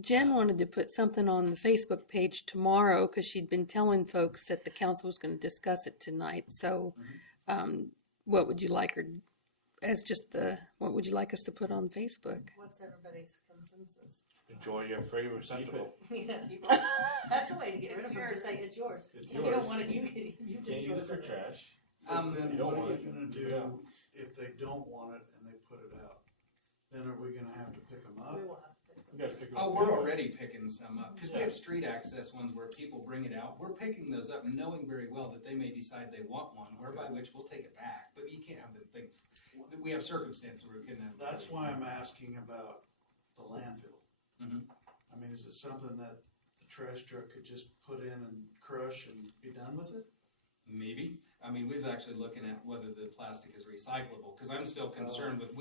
Jen wanted to put something on the Facebook page tomorrow because she'd been telling folks that the council was going to discuss it tonight. So, what would you like her as just what would you like us to put on Facebook? What's everybody's consensus? Enjoy your free receptacle. Yeah. That's the way to get rid of them, just say it's yours. It's If you don't yours. want it, you You just can't use it dispose for of it. trash. But then you don't what want are it, you gonna leave it out. do if they don't want it and they put it out? Then are we gonna have to pick them up? We will have to pick We them. gotta pick it Oh, up. we're already picking some up, because we Yeah. have street access ones where people bring it out. We're picking those up, knowing very well that they may decide they want one, whereby which we'll take it back, but you can't have them think, we have circumstances where we couldn't have. That's why I'm asking about the landfill. Mhm. I mean, is it something that the trash truck could just put in and crush and be done with it? Maybe. I mean, we was actually looking at whether the plastic is recyclable, because I'm still concerned with,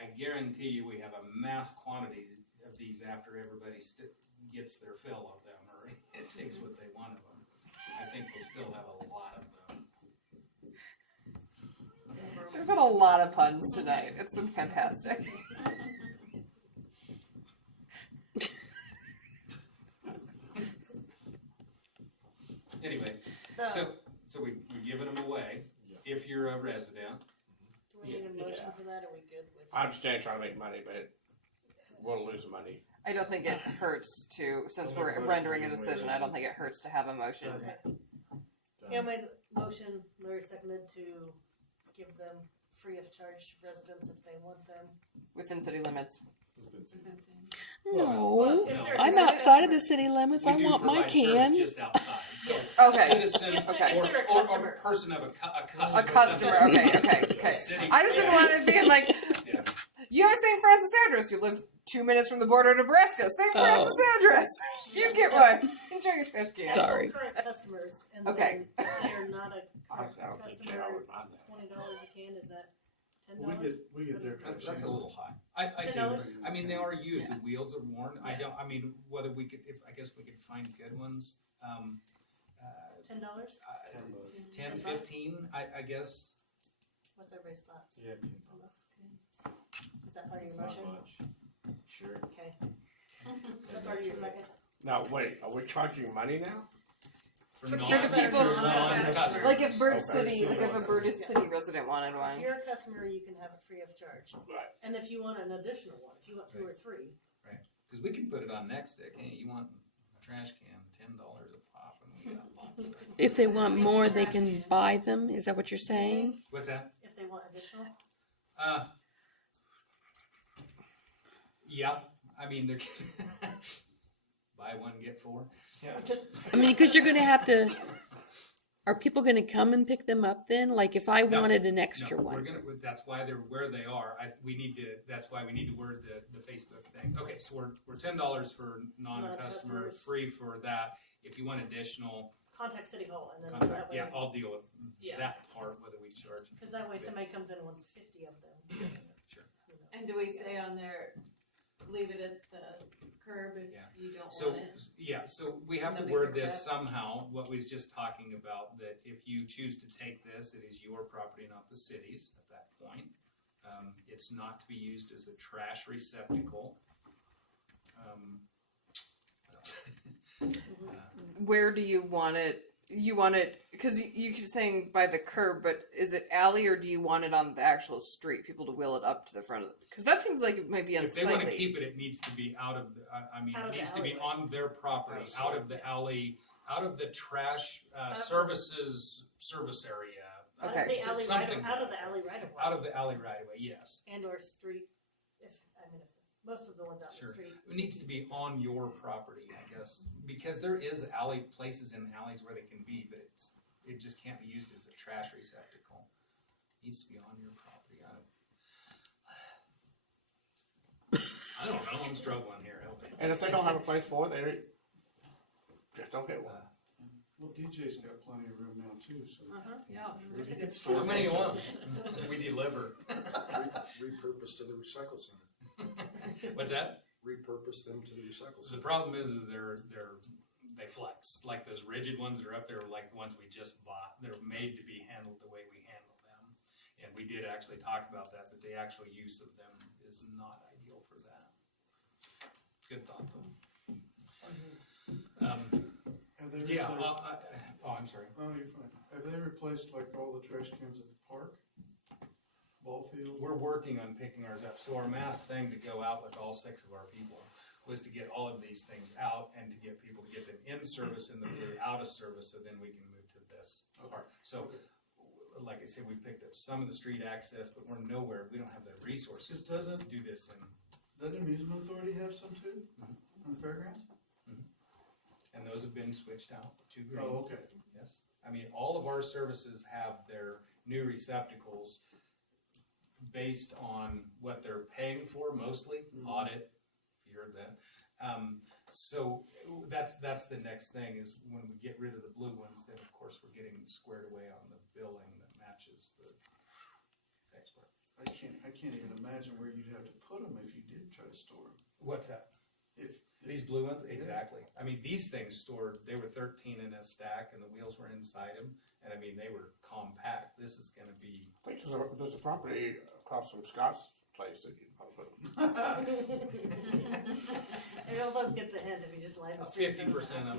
I guarantee you, we have a mass quantity of these after everybody gets their fill of them, or it takes what they want of them. I think we'll still have a lot of them. There's been a lot of puns tonight. It's been fantastic. Anyway, So, so we've given them away. If you're a resident, do we need a motion Yeah. for that, or are we good with? I understand trying to make money, but we'll lose money. I don't think it hurts to, since I'll make we're a motion rendering a to decision, waive I don't think it hurts to have a motion. Done. Yeah, my motion, Larry seconded to give them free of charge residents if they want them. Within city limits. No, If they're I'm just outside of the customer. city limits. we I do want my provide service can. just outside. So Okay. citizen Okay. or, If they're a or customer. a person of a customer. A customer, okay. City- I just didn't want it being like, Yeah. you have a St. Francis address, you live 2 minutes from the border of Nebraska, St. Francis address, you get one. Enjoy your trash can. Sorry. Current customers, and Okay. then if they're not a I current don't think JR customer, would mind that. $20 a can, is that We get their trash. That's a little high. I do. $10? I mean, they are used. Yeah. The wheels are worn. I Yeah. don't. I mean, whether we could. I guess we could find good ones. $10? 10, 15. I guess. What's everybody's thoughts? Yeah, $10. Is that part of It's your not motion? much. Sure. Okay. That's part of your second? Now, wait, are we charging money now? For the people, for non-customers. like if Bird Okay. City, like if a Bird Yeah. City resident wanted If one. you're a customer, you can have it free of charge. Right. And if you want an additional one, if you want 2 or 3, Because we can put it on next stick. Hey, you want a trash can? $10 a pop, and we got lots. Of If they want more, they can buy them. Is that what you're saying? What's that? if they want additional. Yeah. I mean, they're buy one get 4. I mean, because you're going to have to. Are people going to come and pick them up then? Like if I No. wanted an extra No, one. we're gonna. That's why they're where they are. We need to. That's why we need to word the Facebook thing. Okay, so we're $10 for non-customer, Non-customers. free for that. If you want additional, Contact City Hall, and then that contact. way, Yeah, I'll deal with Yeah. that part. Whether we charge. because that way somebody comes in and wants 50 of them. Sure. Who knows? And do we say on there, leave it at the curb if Yeah. you don't So want it? yeah, so we have to Then we word pick it this up. somehow. What we was just talking about, that if you choose to take this, it is your property, not the city's. At that point, it's not to be used as a trash receptacle. What else? Where do you want it? You want it because you keep saying by the curb, but is it alley or do you want it on the actual street? People to wheel it up to the front of it because that seems like it might be If they want to unsightly. keep it, it needs to be out of the. I mean, Out of it the needs to be alleyway. on their property, out of the alley, out of the trash services service area. Out Okay. of the alley Something out of the alley right of way. Out of the alley right away, yes. And or street, if most of the ones out in Sure. the street. It needs to be on your property, I guess, because there is places in alleys where they can be, but it just can't be used as a trash receptacle. It needs to be on your property. I don't know. I'm struggling here. Help me. And if they don't have a place for it, they just don't get one. Well, DJ's got plenty of room now too, so. Yeah. There's a good How many you want? We deliver. Repurpose to the recycle center. What's that? Repurpose them to the recycle The center. problem is that they flex, like those rigid ones that are up there, like the ones we just bought. They're made to be handled the way we handle them, and we did actually talk about that. But the actual use of them is not ideal for that. Good thought, though. Have they Yeah. replaced, I'm sorry. oh, you're fine. Have they replaced like all the trash cans at the park? Ball field? We're working on picking ours up. So our mass thing to go out with all 6 of our people was to get all of these things out and to get people to get them in service and the blue out of service, so then we can move to this part. So, like I said, we picked up some of the street access, but we're nowhere. We don't have the resources Just doesn't, to do this. doesn't amusement authority have some too? Mhm. On the fairgrounds? And those have been switched out to green. Oh, okay. Yes. I mean, all of our services have their new receptacles based on what they're paying for, mostly audit. If you heard that. So that's the next thing is when we get rid of the blue ones, then of course we're getting squared away on the billing that matches the export. I can't even imagine where you'd have to put them if you did try to store them. What's that? If These blue ones? Exactly. I mean, these things stored, they were 13 in a stack and the wheels were inside them. And I mean, they were compact. This is going to be. I think there's a property across from Scott's place that you probably put. You'll both get the hint if you just lie in the street. 50% of them.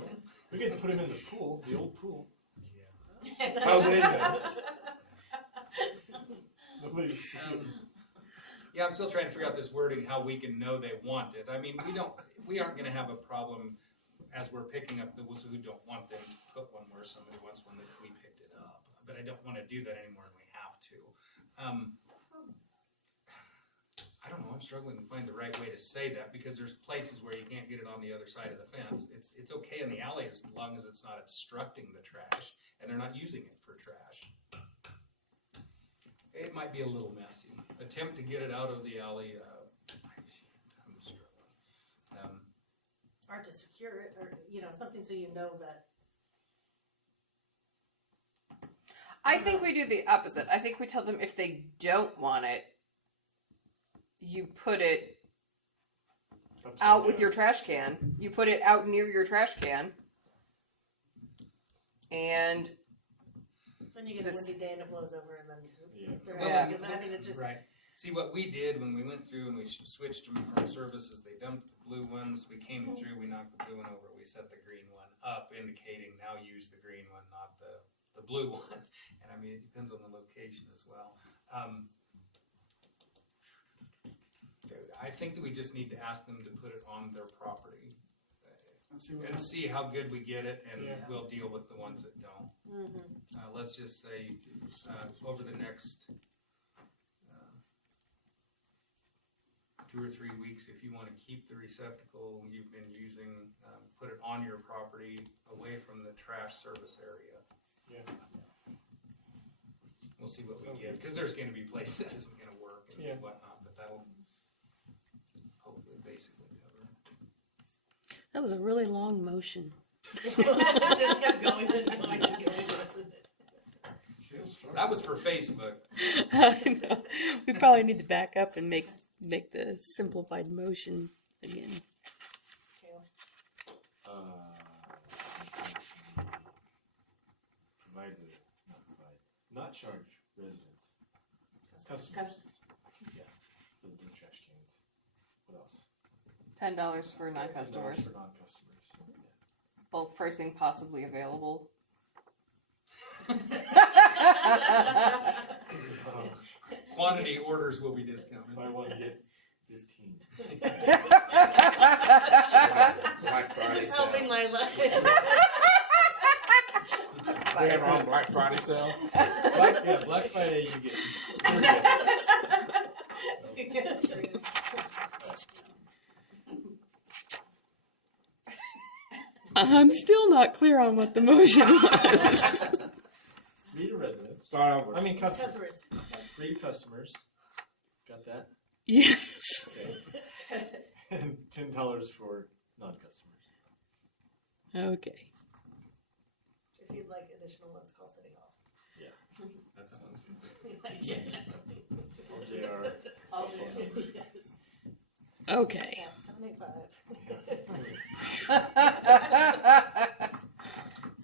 We could put them in the pool, the old pool. Yeah. Oh, they know. Nobody's seen it. Yeah, I'm still trying to figure out this wording, how we can know they want it. I mean, we aren't going to have a problem as we're picking up those who don't want them to put one where somebody wants one that we picked it up. But I don't want to do that anymore, and we have to. I don't know. I'm struggling to find the right way to say that because there's places where you can't get it on the other side of the fence. It's okay in the alley as long as it's not obstructing the trash and they're not using it for trash. It might be a little messy. Attempt to get it out of the alley. I'm struggling. Or to secure it, or, something so you know that. I think we do the opposite. I think we tell them if they don't want it, you put it Upside out with down. your trash can. You put it out near your trash can. And Then you get a This- windy day and it blows over and then. Yeah. they're Yeah. out. I mean, it's just. Right. See, what we did when we went through and we switched them from services, they dumped the blue ones, we came through, we knocked the blue one over, we set the green one up, indicating now use the green one, not the blue one. And I mean, it depends on the location as well. I think that we just need to ask them to put it on their property Let's see what and see how good we get it, and Yeah. we'll deal with the ones that don't. Let's just say, over the next 2 or 3 weeks, if you want to keep the receptacle you've been using, put it on your property, away from the trash service area. Yeah. We'll see what we Sounds get, good. because there's going to be places that isn't going to work and Yeah. whatnot, but that'll hopefully basically cover it. That was a really long motion. Just kept going and going and going, wasn't it? That was for Facebook. I know. We probably need to back up and make the simplified motion again. Not charge residents. Customers. Yeah. For the blue trash cans. What else? $10 for $10 non-customers. for non-customers. Yeah. Bulk pricing possibly available. Quantity orders will be discounted. Buy one, get 15. Black Friday This is sale. helping Lila. We have our own Black Friday sale. Black Friday you get 30. I'm still not clear on what the motion was. Free to residents. Start over. I mean customers. Customers. Free customers. Got that? Yes. Okay. And $10 for non-customers. Okay. If you'd like additional ones, call City Hall. That sounds good. Or JR. I'll cell phone do numbers. it. Okay. Yeah, 785.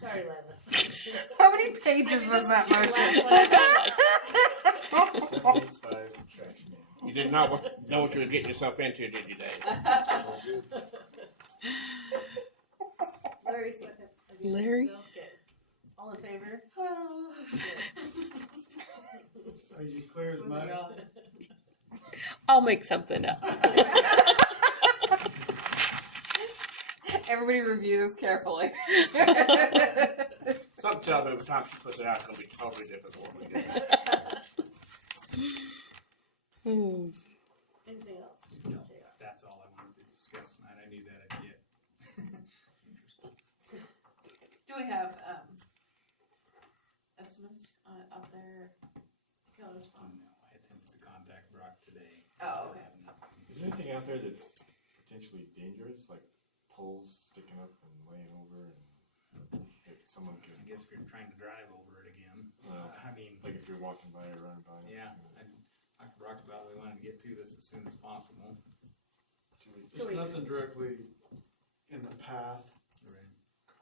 Sorry, Lila. How many pages was that motion? 785 trash man. You did not know what you were getting yourself into, did you, Dave? Larry, second. Larry? Okay. All in favor? Are you clear as mud? I'll make something up. Everybody review this carefully. Some tell me every time she puts it out, it's going to be totally different than what we get. Hmm. Anything else? No, that's all I wanted to discuss tonight. I knew that I'd get. Do we have, estimates out there? Keller's Oh, no, I attempted to contact Brock today. Oh, Still okay. haven't. Is there anything out there that's potentially dangerous, like poles sticking up and laying over, and if someone could, I guess if you're trying to drive over it again, well, I mean, like if you're walking by or running by? yeah, I talked to Brock about it. We wanted to get to this as soon as possible. 2 weeks. There's nothing directly in the path, Right.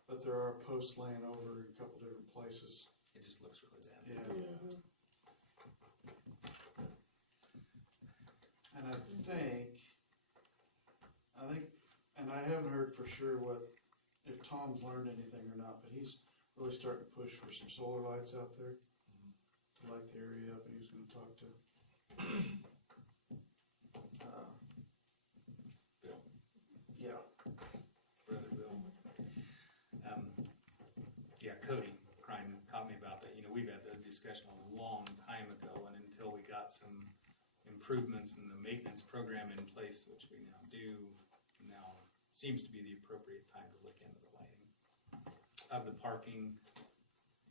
but there are posts laying over in a couple different places. It just looks really bad. Yeah. Mhm. And I think, and I haven't heard for sure if Tom's learned anything or not, but he's really starting to push for some solar lights out there to light the area up, and he's gonna talk to, Bill. yeah. Brother Bill. Yeah, Cody Crime caught me about that. You know, we've had that discussion a long time ago, and until we got some improvements in the maintenance program in place, which we now do, now seems to be the appropriate time to look into the lighting of the parking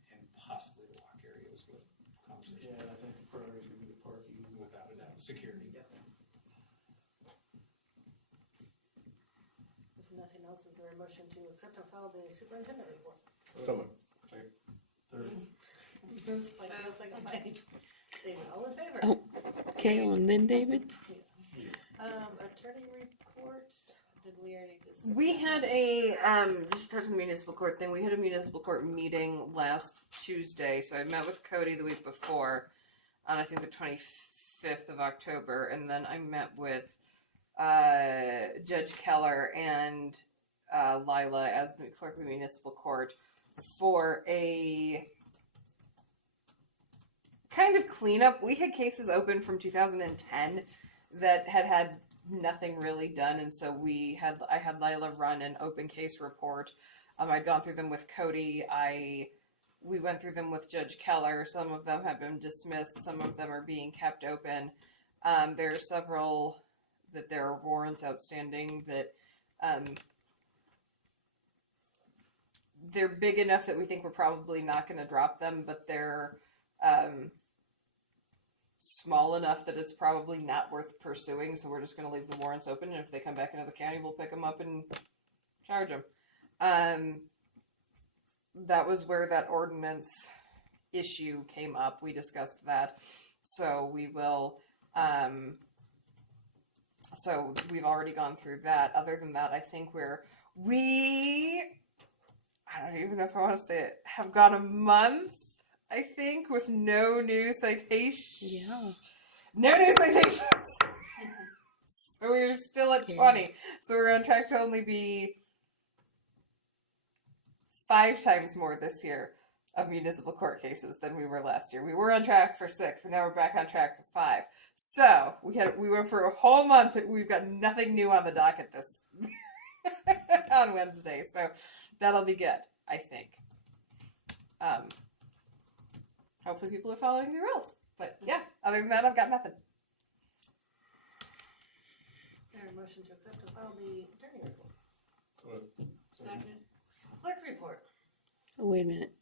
and possibly the walk area was what conversation. Yeah, I think the priority is gonna be the parking. Without a doubt, security. If nothing else, is there a motion to accept and file the superintendent report? Someone. Third. Moved by Gail, second by David, all in favor? Oh. Kale and then David? Attorney report, did we already discuss? We had a just touching the municipal court thing. We had a municipal court meeting last Tuesday, so I met with Cody the week before, on I think the 25th of October, and then I met with Judge Keller and Lila as the clerk of the municipal court for a kind of cleanup. We had cases open from 2010 that had nothing really done, and so I had Lila run an open case report. I'd gone through them with Cody. We went through them with Judge Keller. Some of them have been dismissed. Some of them are being kept open. There are several that there are warrants outstanding that they're big enough that we think we're probably not going to drop them, but they're small enough that it's probably not worth pursuing, so we're just going to leave the warrants open, and if they come back into the county, we'll pick them up and charge them. That was where that ordinance issue came up. We discussed that, so we will, so we've already gone through that. Other than that, I think I don't even know if I want to say it, have gone a month, I think, with no new citations. Yeah. No new citations. So we're still at 20. So we're on track to only be 5 times more this year of municipal court cases than we were last year. We were on track for 6, but now we're back on track for 5. So we went for a whole month. We've got nothing new on the docket this on Wednesday. So that'll be good, I think. Hopefully people are following the rules. But yeah, other than that, I've got nothing. There a motion to accept and file the attorney report. Second. Clerk report. Oh, wait a minute.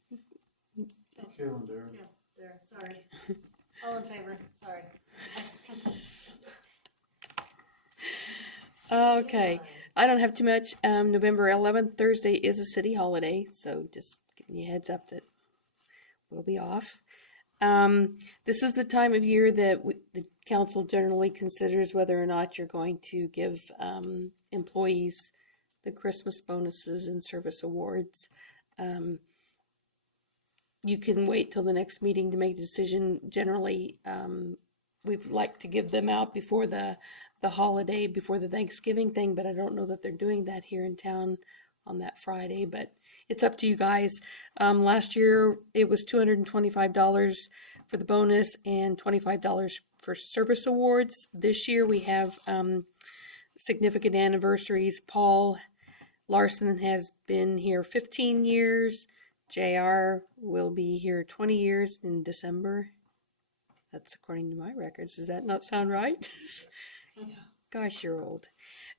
Kale and Darren. Yeah, there, sorry. All in favor, sorry. Okay. I don't have too much. November 11th, Thursday, is a city holiday, so just giving you a heads up that we'll be off. This is the time of year that the council generally considers whether or not you're going to give employees the Christmas bonuses and service awards. You can wait till the next meeting to make a decision. Generally, we'd like to give them out before the holiday, before the Thanksgiving thing, but I don't know that they're doing that here in town on that Friday, but it's up to you guys. Last year, it was $225 for the bonus and $25 for service awards. This year, we have significant anniversaries. Paul Larson has been here 15 years. JR will be here 20 years in December. That's according to my records. Does that not sound right? Gosh, you're old.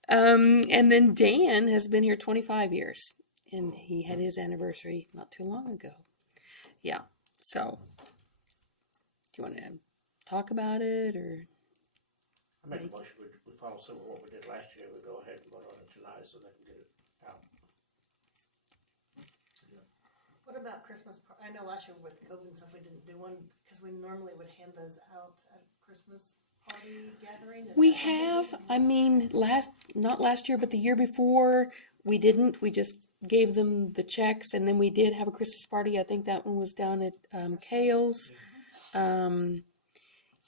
And then Dan has been here 25 years. And he had his anniversary not too long ago. Yeah. So, do you want to talk about it or? I make a motion, we follow suit with what we did last year, we go ahead and vote on it tonight so they can get it out. What about Christmas? I know last year with COVID and stuff, we didn't do one because we normally would hand those out at Christmas party gathering. Is We that something have, can I do? mean, not last year, but the year before, we didn't. We just gave them the checks, and then we did have a Christmas party. I think that one was down at Kale's.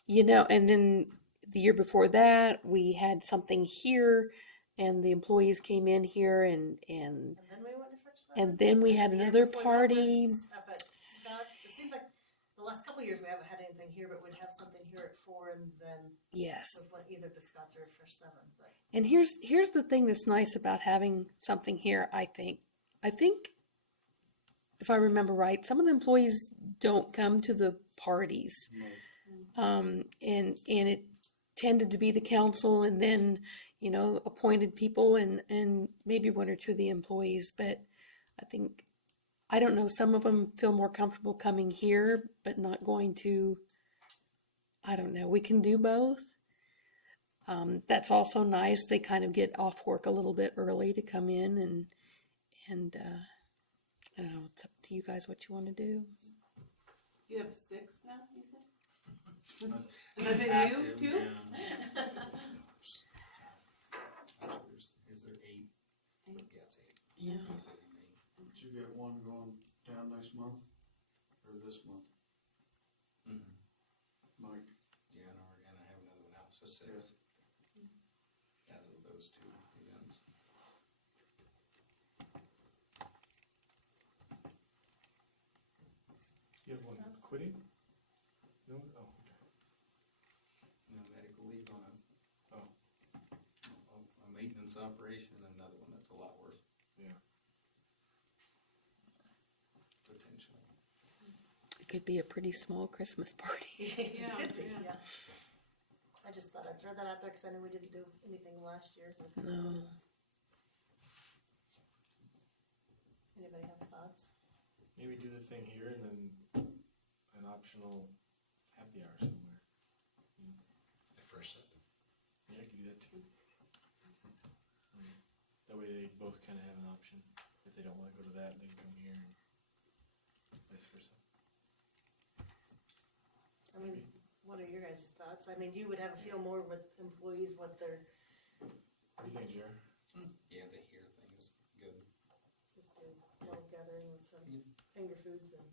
You know, and then the year before that, we had something here, and the employees came in here, and And then we went to French Salad? and then we had The year another before that party. was up at Scott's. It seems like the last couple of years we haven't had anything here, but we'd have something here at 4 and then Yes. with either the Scott's or Fresh 7. But And here's the thing that's nice about having something here, I think. I think, if I remember right, some of the employees don't come to the parties. And it tended to be the council and then, you know, appointed people and maybe 1 or 2 of the employees. But I don't know, some of them feel more comfortable coming here, but not going to, I don't know, we can do both. That's also nice. They kind of get off work a little bit early to come in and I don't know, it's up to you guys what you want to do. You have 6 now, you said? And that's in you Active, too? Actually, is there 8? Yeah, it's 8. Yeah. Did you get one going down next month, or this month, Mm-hmm. Mike? Yeah, and I have another one out, so 6. As of those 2 events. You have one quitting? No? Oh, okay. No medical leave on Oh. a maintenance operation, and another one that's a lot worse, Yeah. potentially. It could be a pretty small Christmas party. Yeah, Could be, yeah. yeah. I just thought I'd throw that out there because I know we didn't do anything last year. No. Anybody have thoughts? Maybe do the thing here and then an optional happy hour somewhere. The first Sunday. Yeah, I could do that too. That way they both kind of have an option. If they don't want to go to that, they can come here and vice versa. I mean, what are your guys' thoughts? I mean, you would have a feel more with employees, what they're, What do you think, Jer? Yeah, the here thing is good. just do a little gathering with some finger foods and.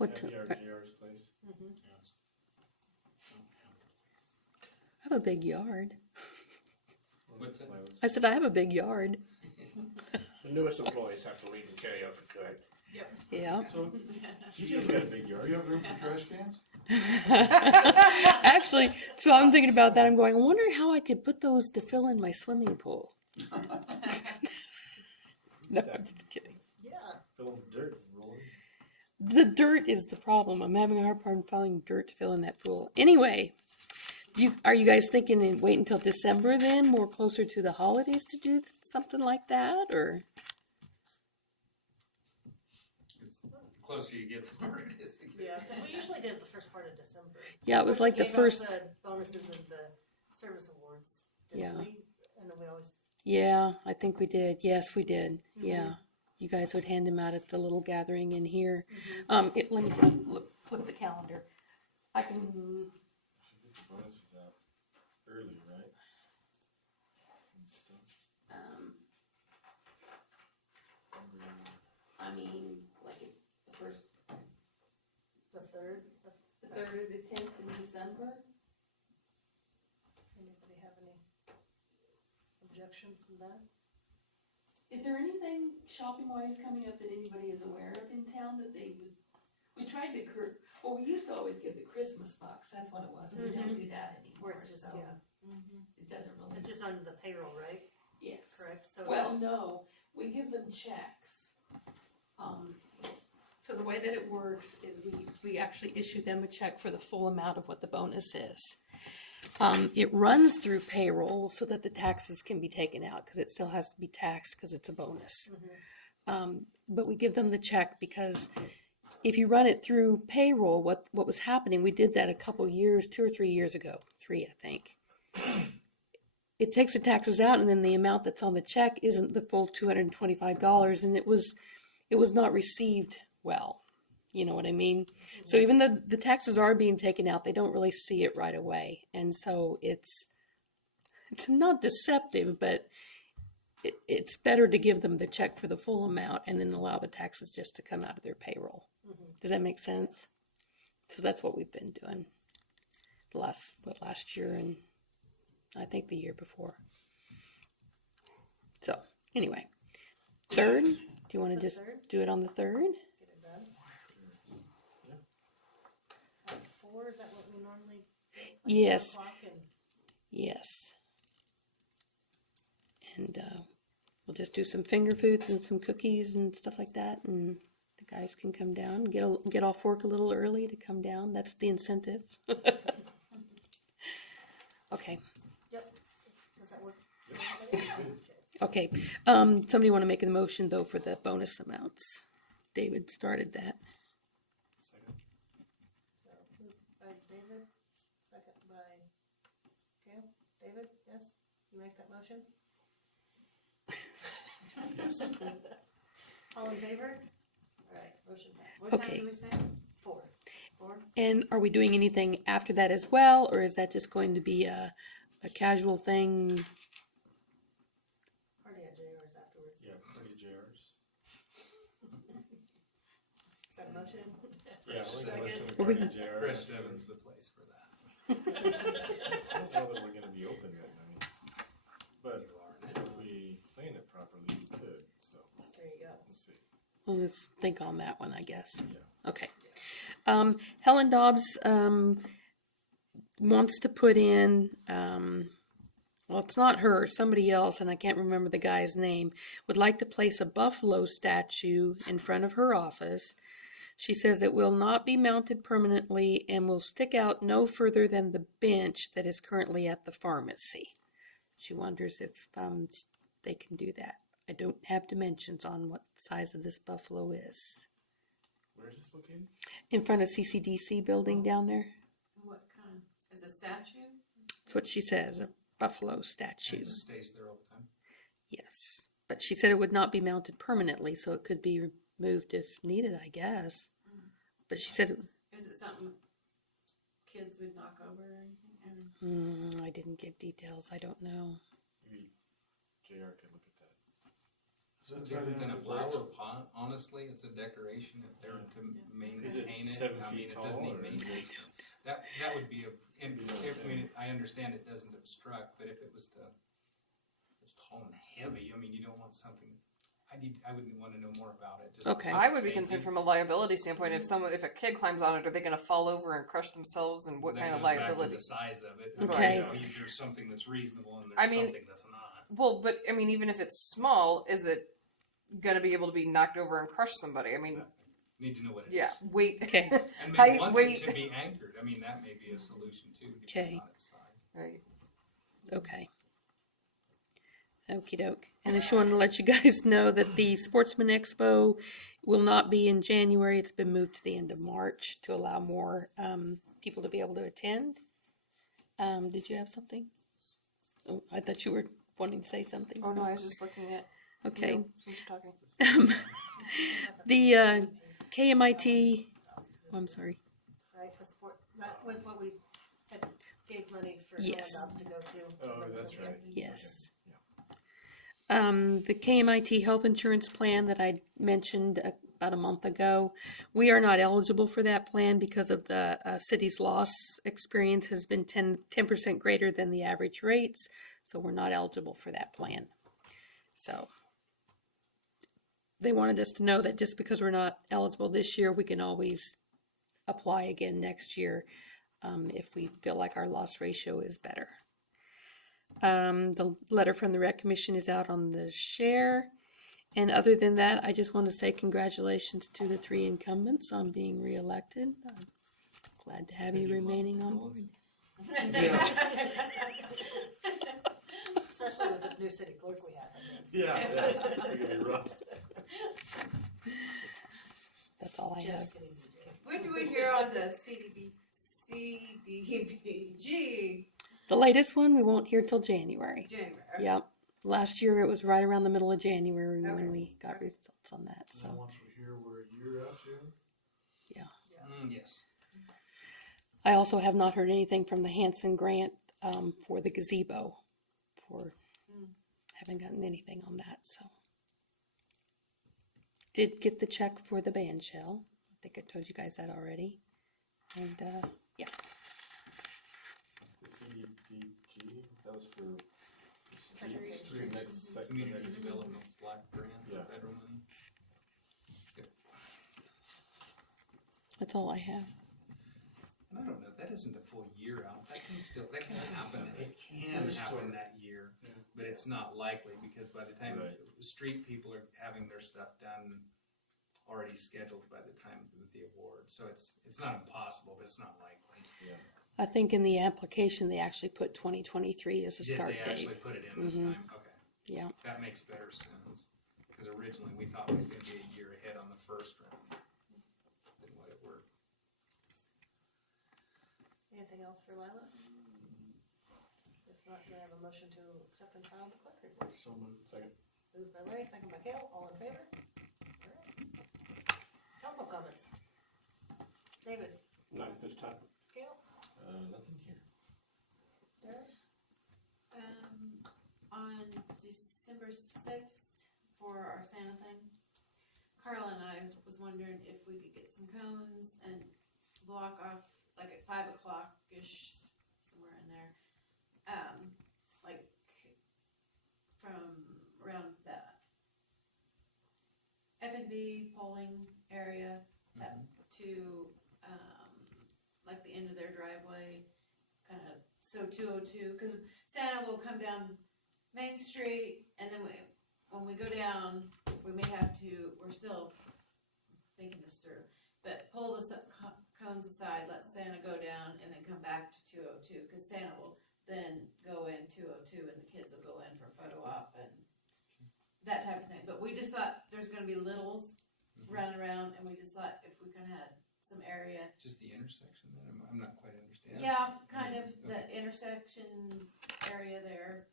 What? Happy hour at JR's place. Mhm. Yeah, it's- I have a big yard. What's that? I said I have a big yard. The newest employees have to leave and karaoke, correct? Yeah. So, You guys got a big do yard. you have room for trash cans? Actually, so I'm thinking about that. I'm going, I wonder how I could put those to fill in my swimming pool. No, I'm just kidding. Yeah. Fill them with dirt and roll in. The dirt is the problem. I'm having a hard time finding dirt to fill in that pool. Anyway, are you guys thinking and wait until December then, more closer to the holidays to do something like that, or? It's the closer you get, the harder it is to get. Yeah, 'cause we usually did it the first part of December. Yeah, it was like the Gave out first. the bonuses and the service awards. Didn't Yeah. we? And then we always. Yeah, I think we did. Yes, we did. Mm-hmm. Yeah, you guys would hand them out at the little gathering in here. Mm-hmm. Let me just flip the calendar. I can. Should get the bonuses out early, right? And stuff. I mean, like the first, The third. the 3rd or the 10th in December. Anybody have any objections to that? Is there anything shopping wise coming up that anybody is aware of in town that they would? We tried to well, we used to always give the Christmas bucks. That's what it was. And we don't do that Where anymore. it's just, so yeah, it doesn't really. it's just under the payroll, right? Yes. Correct, so. Well, no, we give them checks. So the way that it works is we actually issue them a check for the full amount of what the bonus is. It runs through payroll so that the taxes can be taken out because it still has to be taxed because it's a bonus. But we give them the check because if you run it through payroll, what was happening, we did that a couple years, 2 or 3 years ago, 3 I think. It takes the taxes out and then the amount that's on the check isn't the full $225 and it was not received well. You know what I mean? So even though the taxes are being taken out, they don't really see it right away. And so it's not deceptive, but it's better to give them the check for the full amount and then allow the taxes just to come out of their payroll. Does that make sense? So that's what we've been doing last year and I think the year before. So anyway, 3rd, do you want to The just 3rd? do it on the 3rd? Get it done. At 4, is that what we normally do? Like 4 Yes. o'clock and- Yes. And we'll just do some finger foods and some cookies and stuff like that. And the guys can come down, get off work a little early to come down. That's the incentive. Okay. Yep. Does that work? Okay. Somebody want to make a motion though for the bonus amounts? David started that. Second. So, moved by David, second by Cam. David, yes? You make that motion? Yes. All in favor? Alright, motion passed. What time Okay. did we say? 4. 4? And are we doing anything after that as well, or is that just going to be a casual thing? Party at JR's afterwards. Yeah, pretty JRs. Is that a motion? Yeah, we're gonna listen to Well, we party can- JRs. Fresh Seven's the place for that. I don't know that we're gonna be open then, I mean, but if we plan it properly, we could, so There you go. we'll see. Well, let's think on that one, I guess. Yeah. Okay. Helen Dobbs wants to put in, well, it's not her, somebody else, and I can't remember the guy's name, would like to place a buffalo statue in front of her office. She says it will not be mounted permanently and will stick out no further than the bench that is currently at the pharmacy. She wonders if they can do that. I don't have dimensions on what size of this buffalo is. Where is this located? In front of CCDC building down there. What kind? Is it a statue? That's what she says, a buffalo statue. It stays there all the time. Yes. But she said it would not be mounted permanently, so it could be removed if needed, I guess. But she said, Is it something kids would knock over or anything? I didn't give details. I don't know. Maybe JR could look at that. Is that tied Different in than a with the bridge? flower pot, honestly, it's a decoration if they're to Is it maintain it. 7 I feet mean, it tall, doesn't need or is maintenance. it? That would be and You know, if, I mean, I understand it doesn't obstruct, but if it was it's tall and heavy, I mean, you don't want something, I wouldn't want to know more about it. Just Okay. I would be safety. concerned from a liability standpoint if a kid climbs on it, are they going to fall over and crush themselves, and what That kind of goes back to liability? the size of it. Okay. You know, there's something that's reasonable and there's I mean- something that's not. Well, but I mean, even if it's small, is it going to be able to be knocked over and crush somebody? I mean, Need to know what it is. yeah, weight. Okay. And Height, maybe want weight. it to be anchored. I mean, that may be a solution too, Okay. depending on its size. Right. Okay. Okie doke. And I just wanted to let you guys know that the Sportsman Expo will not be in January. It's been moved to the end of March to allow more people to be able to attend. Did you have something? Oh, I thought you were wanting to say something. Oh no, I was just looking at Okay. you since you're talking. The KMIT, oh, I'm sorry. Right, the sport, that was what we had gave money for Yes. Helen Dobbs to go to. Oh, that's right. Yes. The KMIT health insurance plan that I mentioned about a month ago, we are not eligible for that plan because of the city's loss experience has been 10% greater than the average rates, so we're not eligible for that plan. So they wanted us to know that just because we're not eligible this year, we can always apply again next year if we feel like our loss ratio is better. The letter from the Rec Commission is out on the share. And other than that, I just want to say congratulations to the 3 incumbents on being reelected. I'm glad to have you remaining on board. Especially with this new city clerk we have. I mean. Yeah, it's gonna be rough. That's all I have. Just kidding, DJ. When do we hear on the CDBG? The latest one, we won't hear till January. January. Yep. Last year, it was right around the middle of January Okay. when we got results on that. And So, then once we hear we're a year out, Jim? Yes. I also have not heard anything from the Hanson grant for the gazebo. Haven't gotten anything on that. So, did get the check for the band shell. I think I told you guys that already. And yeah, The CDBG, that was for Secretary of street next, Community next, Development Black Grant, Yeah. federal money. that's all I have. I don't know, that isn't a full year out, that can happen, it can happen that year, Yeah. but it's not likely, because by the time Right. the street people are having their stuff done, already scheduled by the time with the award, so it's not impossible, but it's not likely. I think in the application they actually put 2023 as a start Did they date. actually put it in this Mhm. time? Okay, Yeah. that makes better sense, because originally we thought it was gonna be a year ahead on the first round than what it worked. Anything else for Lila? If not, do I have a motion to accept and file the clerk report? so moved, second. Moved by Larry, second by Kale, all in favor? Alright. Council comments. David, Not at this time. Gail, Nothing here. Derek? On December 6th for our Santa thing, Carla and I was wondering if we could get some cones and block off like at 5 o'clock-ish, somewhere in there. Like from around that F&B polling area up to like the end of their driveway, kind of, so 202, because Santa will come down Main Street, and then when we go down, we may have to, we're still thinking this through, but pull the cones aside, let Santa go down, and then come back to 202, because Santa will then go in 202, and the kids will go in for photo op and that type of thing. But we just thought there's gonna be littles running around, and we just thought if we kinda had some area. Just the intersection then? I'm not quite understanding. Yeah, kind of Okay. the intersection area there,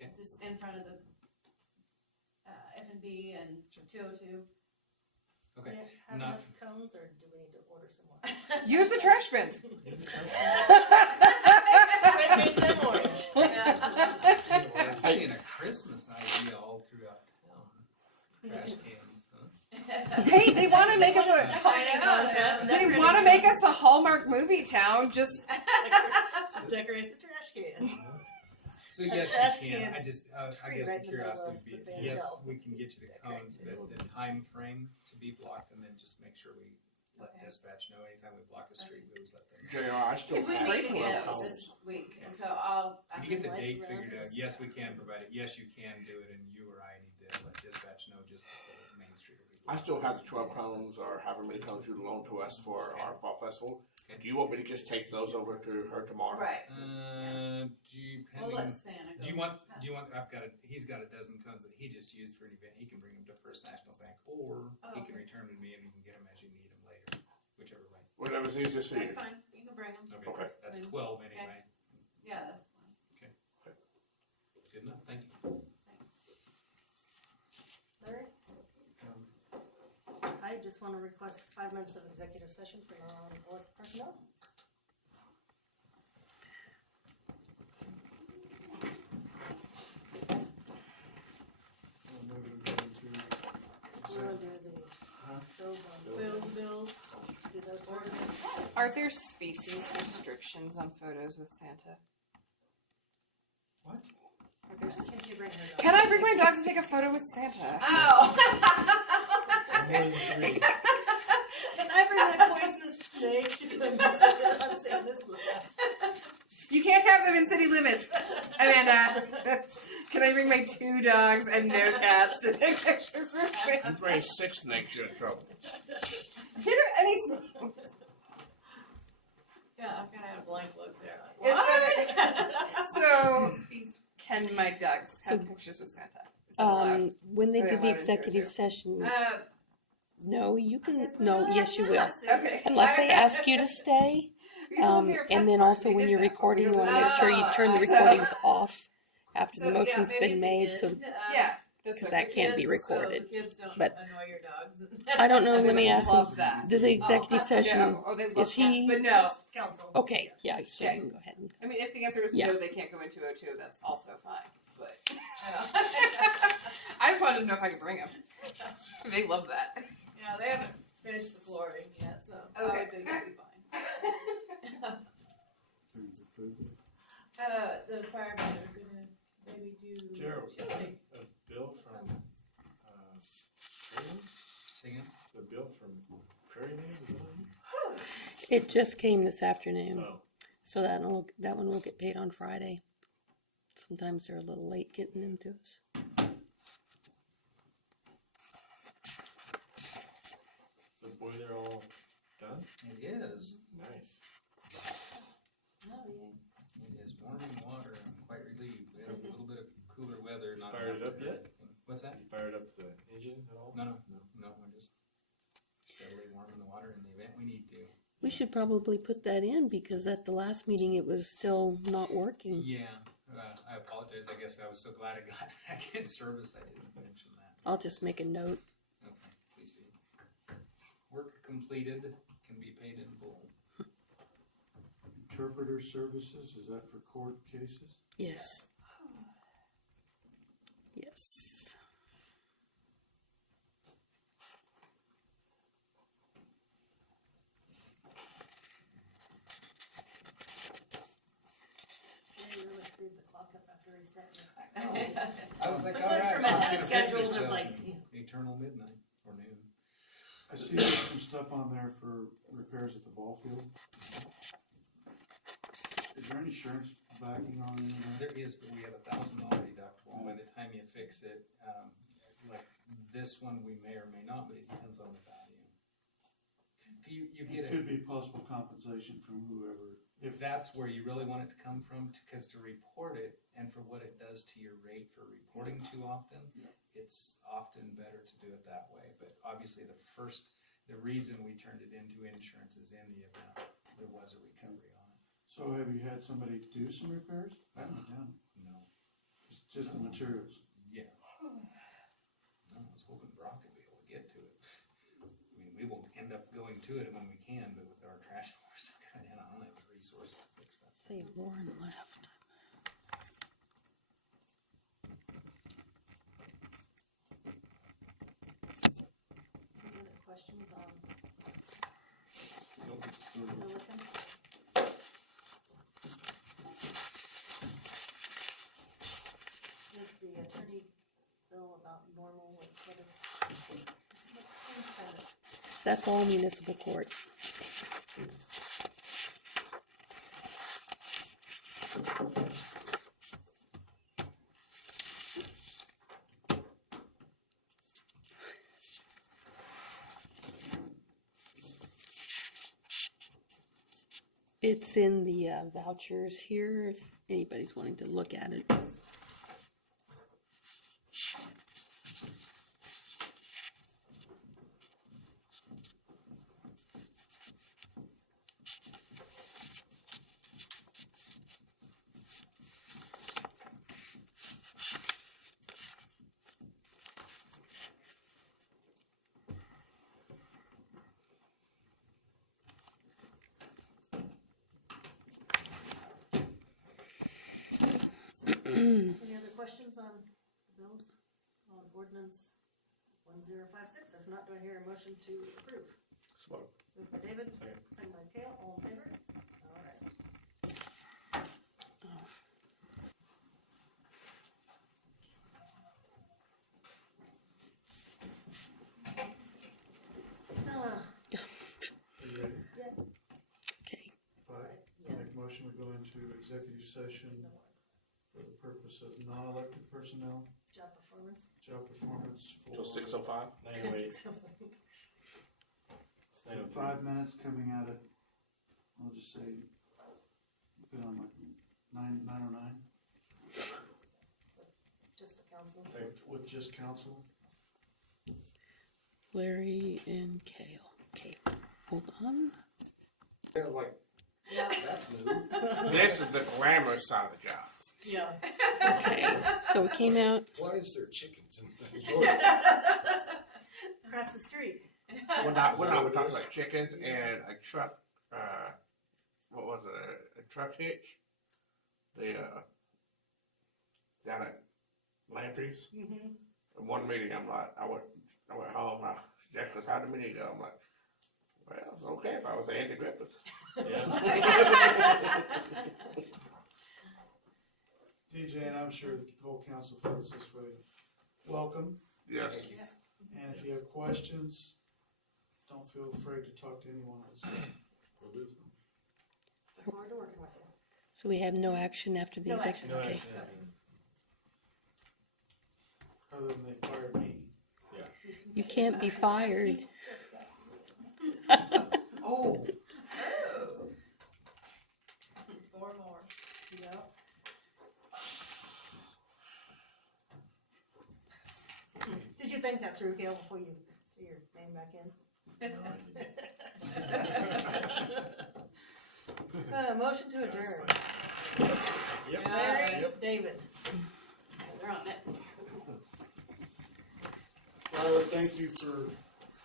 Okay. just in front of the F&B and 202. Okay. Do you have Not- enough cones, or do we need to order some more? Use the trash bins. Red, green, and orange. I'm seeing a Christmas idea all throughout town. Trash cans, huh? Hey, they want to make us a. They want to make us a Hallmark movie town. Just Decorate the trash can. So A yes, trash you can. can I just, I tree guess right the in the middle curiosity of would be, the van yes, shelf. we can get you the cones, but the time frame to be blocked, and then just make sure we let Okay. dispatch know anytime we block a street, we always let them know. JR, I still If we have meet 12 again cones. this week, and so I'll. Can you get the Lights date around figured out? it. Yes, we can provide it. Yes, you can do it, and you or I need to let dispatch know just that the main street will be I blocked. still have the 12 cones, or however many cones you loan to us for our fall festival. Okay. Do you want me to just take those over to her tomorrow? Right. Depending. We'll let Santa go. Do you want, he's got a dozen cones that he just used for an event, he can bring them to First National Bank, or Oh, he can okay. return them to me and you can get them as you need them later, whichever way. Whatever's easiest for you. That's fine, you can bring them. Okay. That's Then- 12 anyway. Yeah, that's fine. Good enough, thank you. Larry? I just want to request 5 minutes of executive session for non-board personnel. I'll move it over to We want to do the Huh? bills on Bills. do those ordinance. are there species restrictions on photos with Santa? What? Are there Can she bring her dog? Can I bring my dogs and take a photo with Santa? Oh. More than 3. Can I bring that poisonous snake to the on Santa's lap? You can't have them in city limits, Amanda. Can I bring my 2 dogs and no cats to take pictures with Santa? You bring 6 snakes, you're in trouble. Get her any. Yeah, I've kind of had a blank look there. Is What? that so? Can my dogs have pictures with Santa? Is that allowed? When they Are they do the allowed to do it executive too? session, Uh, no, you can, guess we no, don't yes, you have will. to. Okay. Unless they ask you to stay. We still hear And pet then stores. also We when did you're that, but we recording, you don't want do to make sure you that. turn the So- recordings off after so, the motion's yeah, maybe been at the made, so end, Yeah, that's because what that can't be kids, recorded. So the kids don't But annoy your dogs. I don't know, I let me ask love him, that. does the executive session, Yeah, oh, they love is cats, he- but no. Council. okay, yeah, so Yeah. you can go ahead and. I mean, if the answer is Yeah. no, they can't go into 202, that's also fine. But I just wanted to know if I could bring them. They love that. Yeah, they haven't finished the flooring yet, so I Okay. would think it'll be fine. The firemen are gonna maybe do. Gerald, chili. a bill from Prairie? Singing? The bill from Prairie News, is that on here? It just came this afternoon, Oh, so that one will get paid on Friday. Sometimes they're a little late getting them to us. is the boiler all done? It is. Nice. Oh, yeah. It is warming water. I'm quite relieved. We had a little bit of cooler weather. Not Fired it enough up to yet? hurt anything. What's that? You fired up the engine at all? No. We're just steadily warming the water in the event we need to. We should probably put that in because at the last meeting it was still not working. Yeah, I apologize. I guess I was so glad I got back in service I didn't mention that. I'll just make a note. Okay, please do. Work completed can be paid in full. Interpreter services, is that for court cases? Yes. Yes. Jerry really screwed the clock up after he said that. I was like, I all went right, from I'm a gonna fix it, schedule to so like, eternal midnight or noon. I see there's some stuff on there for repairs at the ball field. Is there any insurance backing on any of that? There is, but we have $1,000 deductible. By the time you fix it, like this one, we may or may not, but it depends on the value. You get It it. could be possible compensation from whoever, If that's where you really want it to come from, because to report it and for what it does to your rate for reporting too often, it's often better to do it that way. But obviously the reason we turned it into insurance is in the event there was a recovery on it. So have you had somebody do some repairs? I haven't done it. No. Just the materials. Yeah. No, I was hoping Brock would be able to get to it. I mean, we will end up going to it when we can, but with our trash haulers, I don't have the resources to fix that. Say Lauren left. any other questions on Nope. Milliken? Is the attorney bill about normal with what is? That's all municipal court. It's in the vouchers here if anybody's wanting to look at it. Any other questions on the bills, on ordinance 1056? If not, do I hear a motion to approve? Smoke. Moved by David, Second. second by Kale, all in favor? All right. Are you ready? Okay. Five. Make a motion, we go into executive session for the purpose of non-elected personnel, Job performance. job performance for. Till 6:05? 908. It's 9:03. 5 minutes coming out at, I'll just say, put on like 9:09, Just the council. with just council. Larry and Kale. Okay, hold on. They're like, Yeah, That's new. this is the glamorous side of the job. yeah. Okay, so it came out. Why is there chickens in Across the street. We're talking about chickens and a truck, what was it, a truck hitch? The, down at Landry's. Mm-hmm. In one meeting, I went home, Jack goes, how'd the meeting go? I'm like, well, it's okay if I was Andy Griffith. DJ, and I'm sure the whole council feels this way. Welcome, Yes. and if you have questions, don't feel afraid to talk to any one of us. Will do. Look forward to working with you. So we have no action after the No executive. action. Okay. Other than they fired me. You can't be fired. Oh. Four more. Yep. Did you think that through, Gail, before you threw your name back in? Motion to adjourn. Yep. Larry, David. They're on it. Tyler, thank you for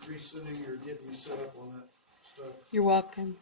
resending or getting me set up on that stuff. You're welcome.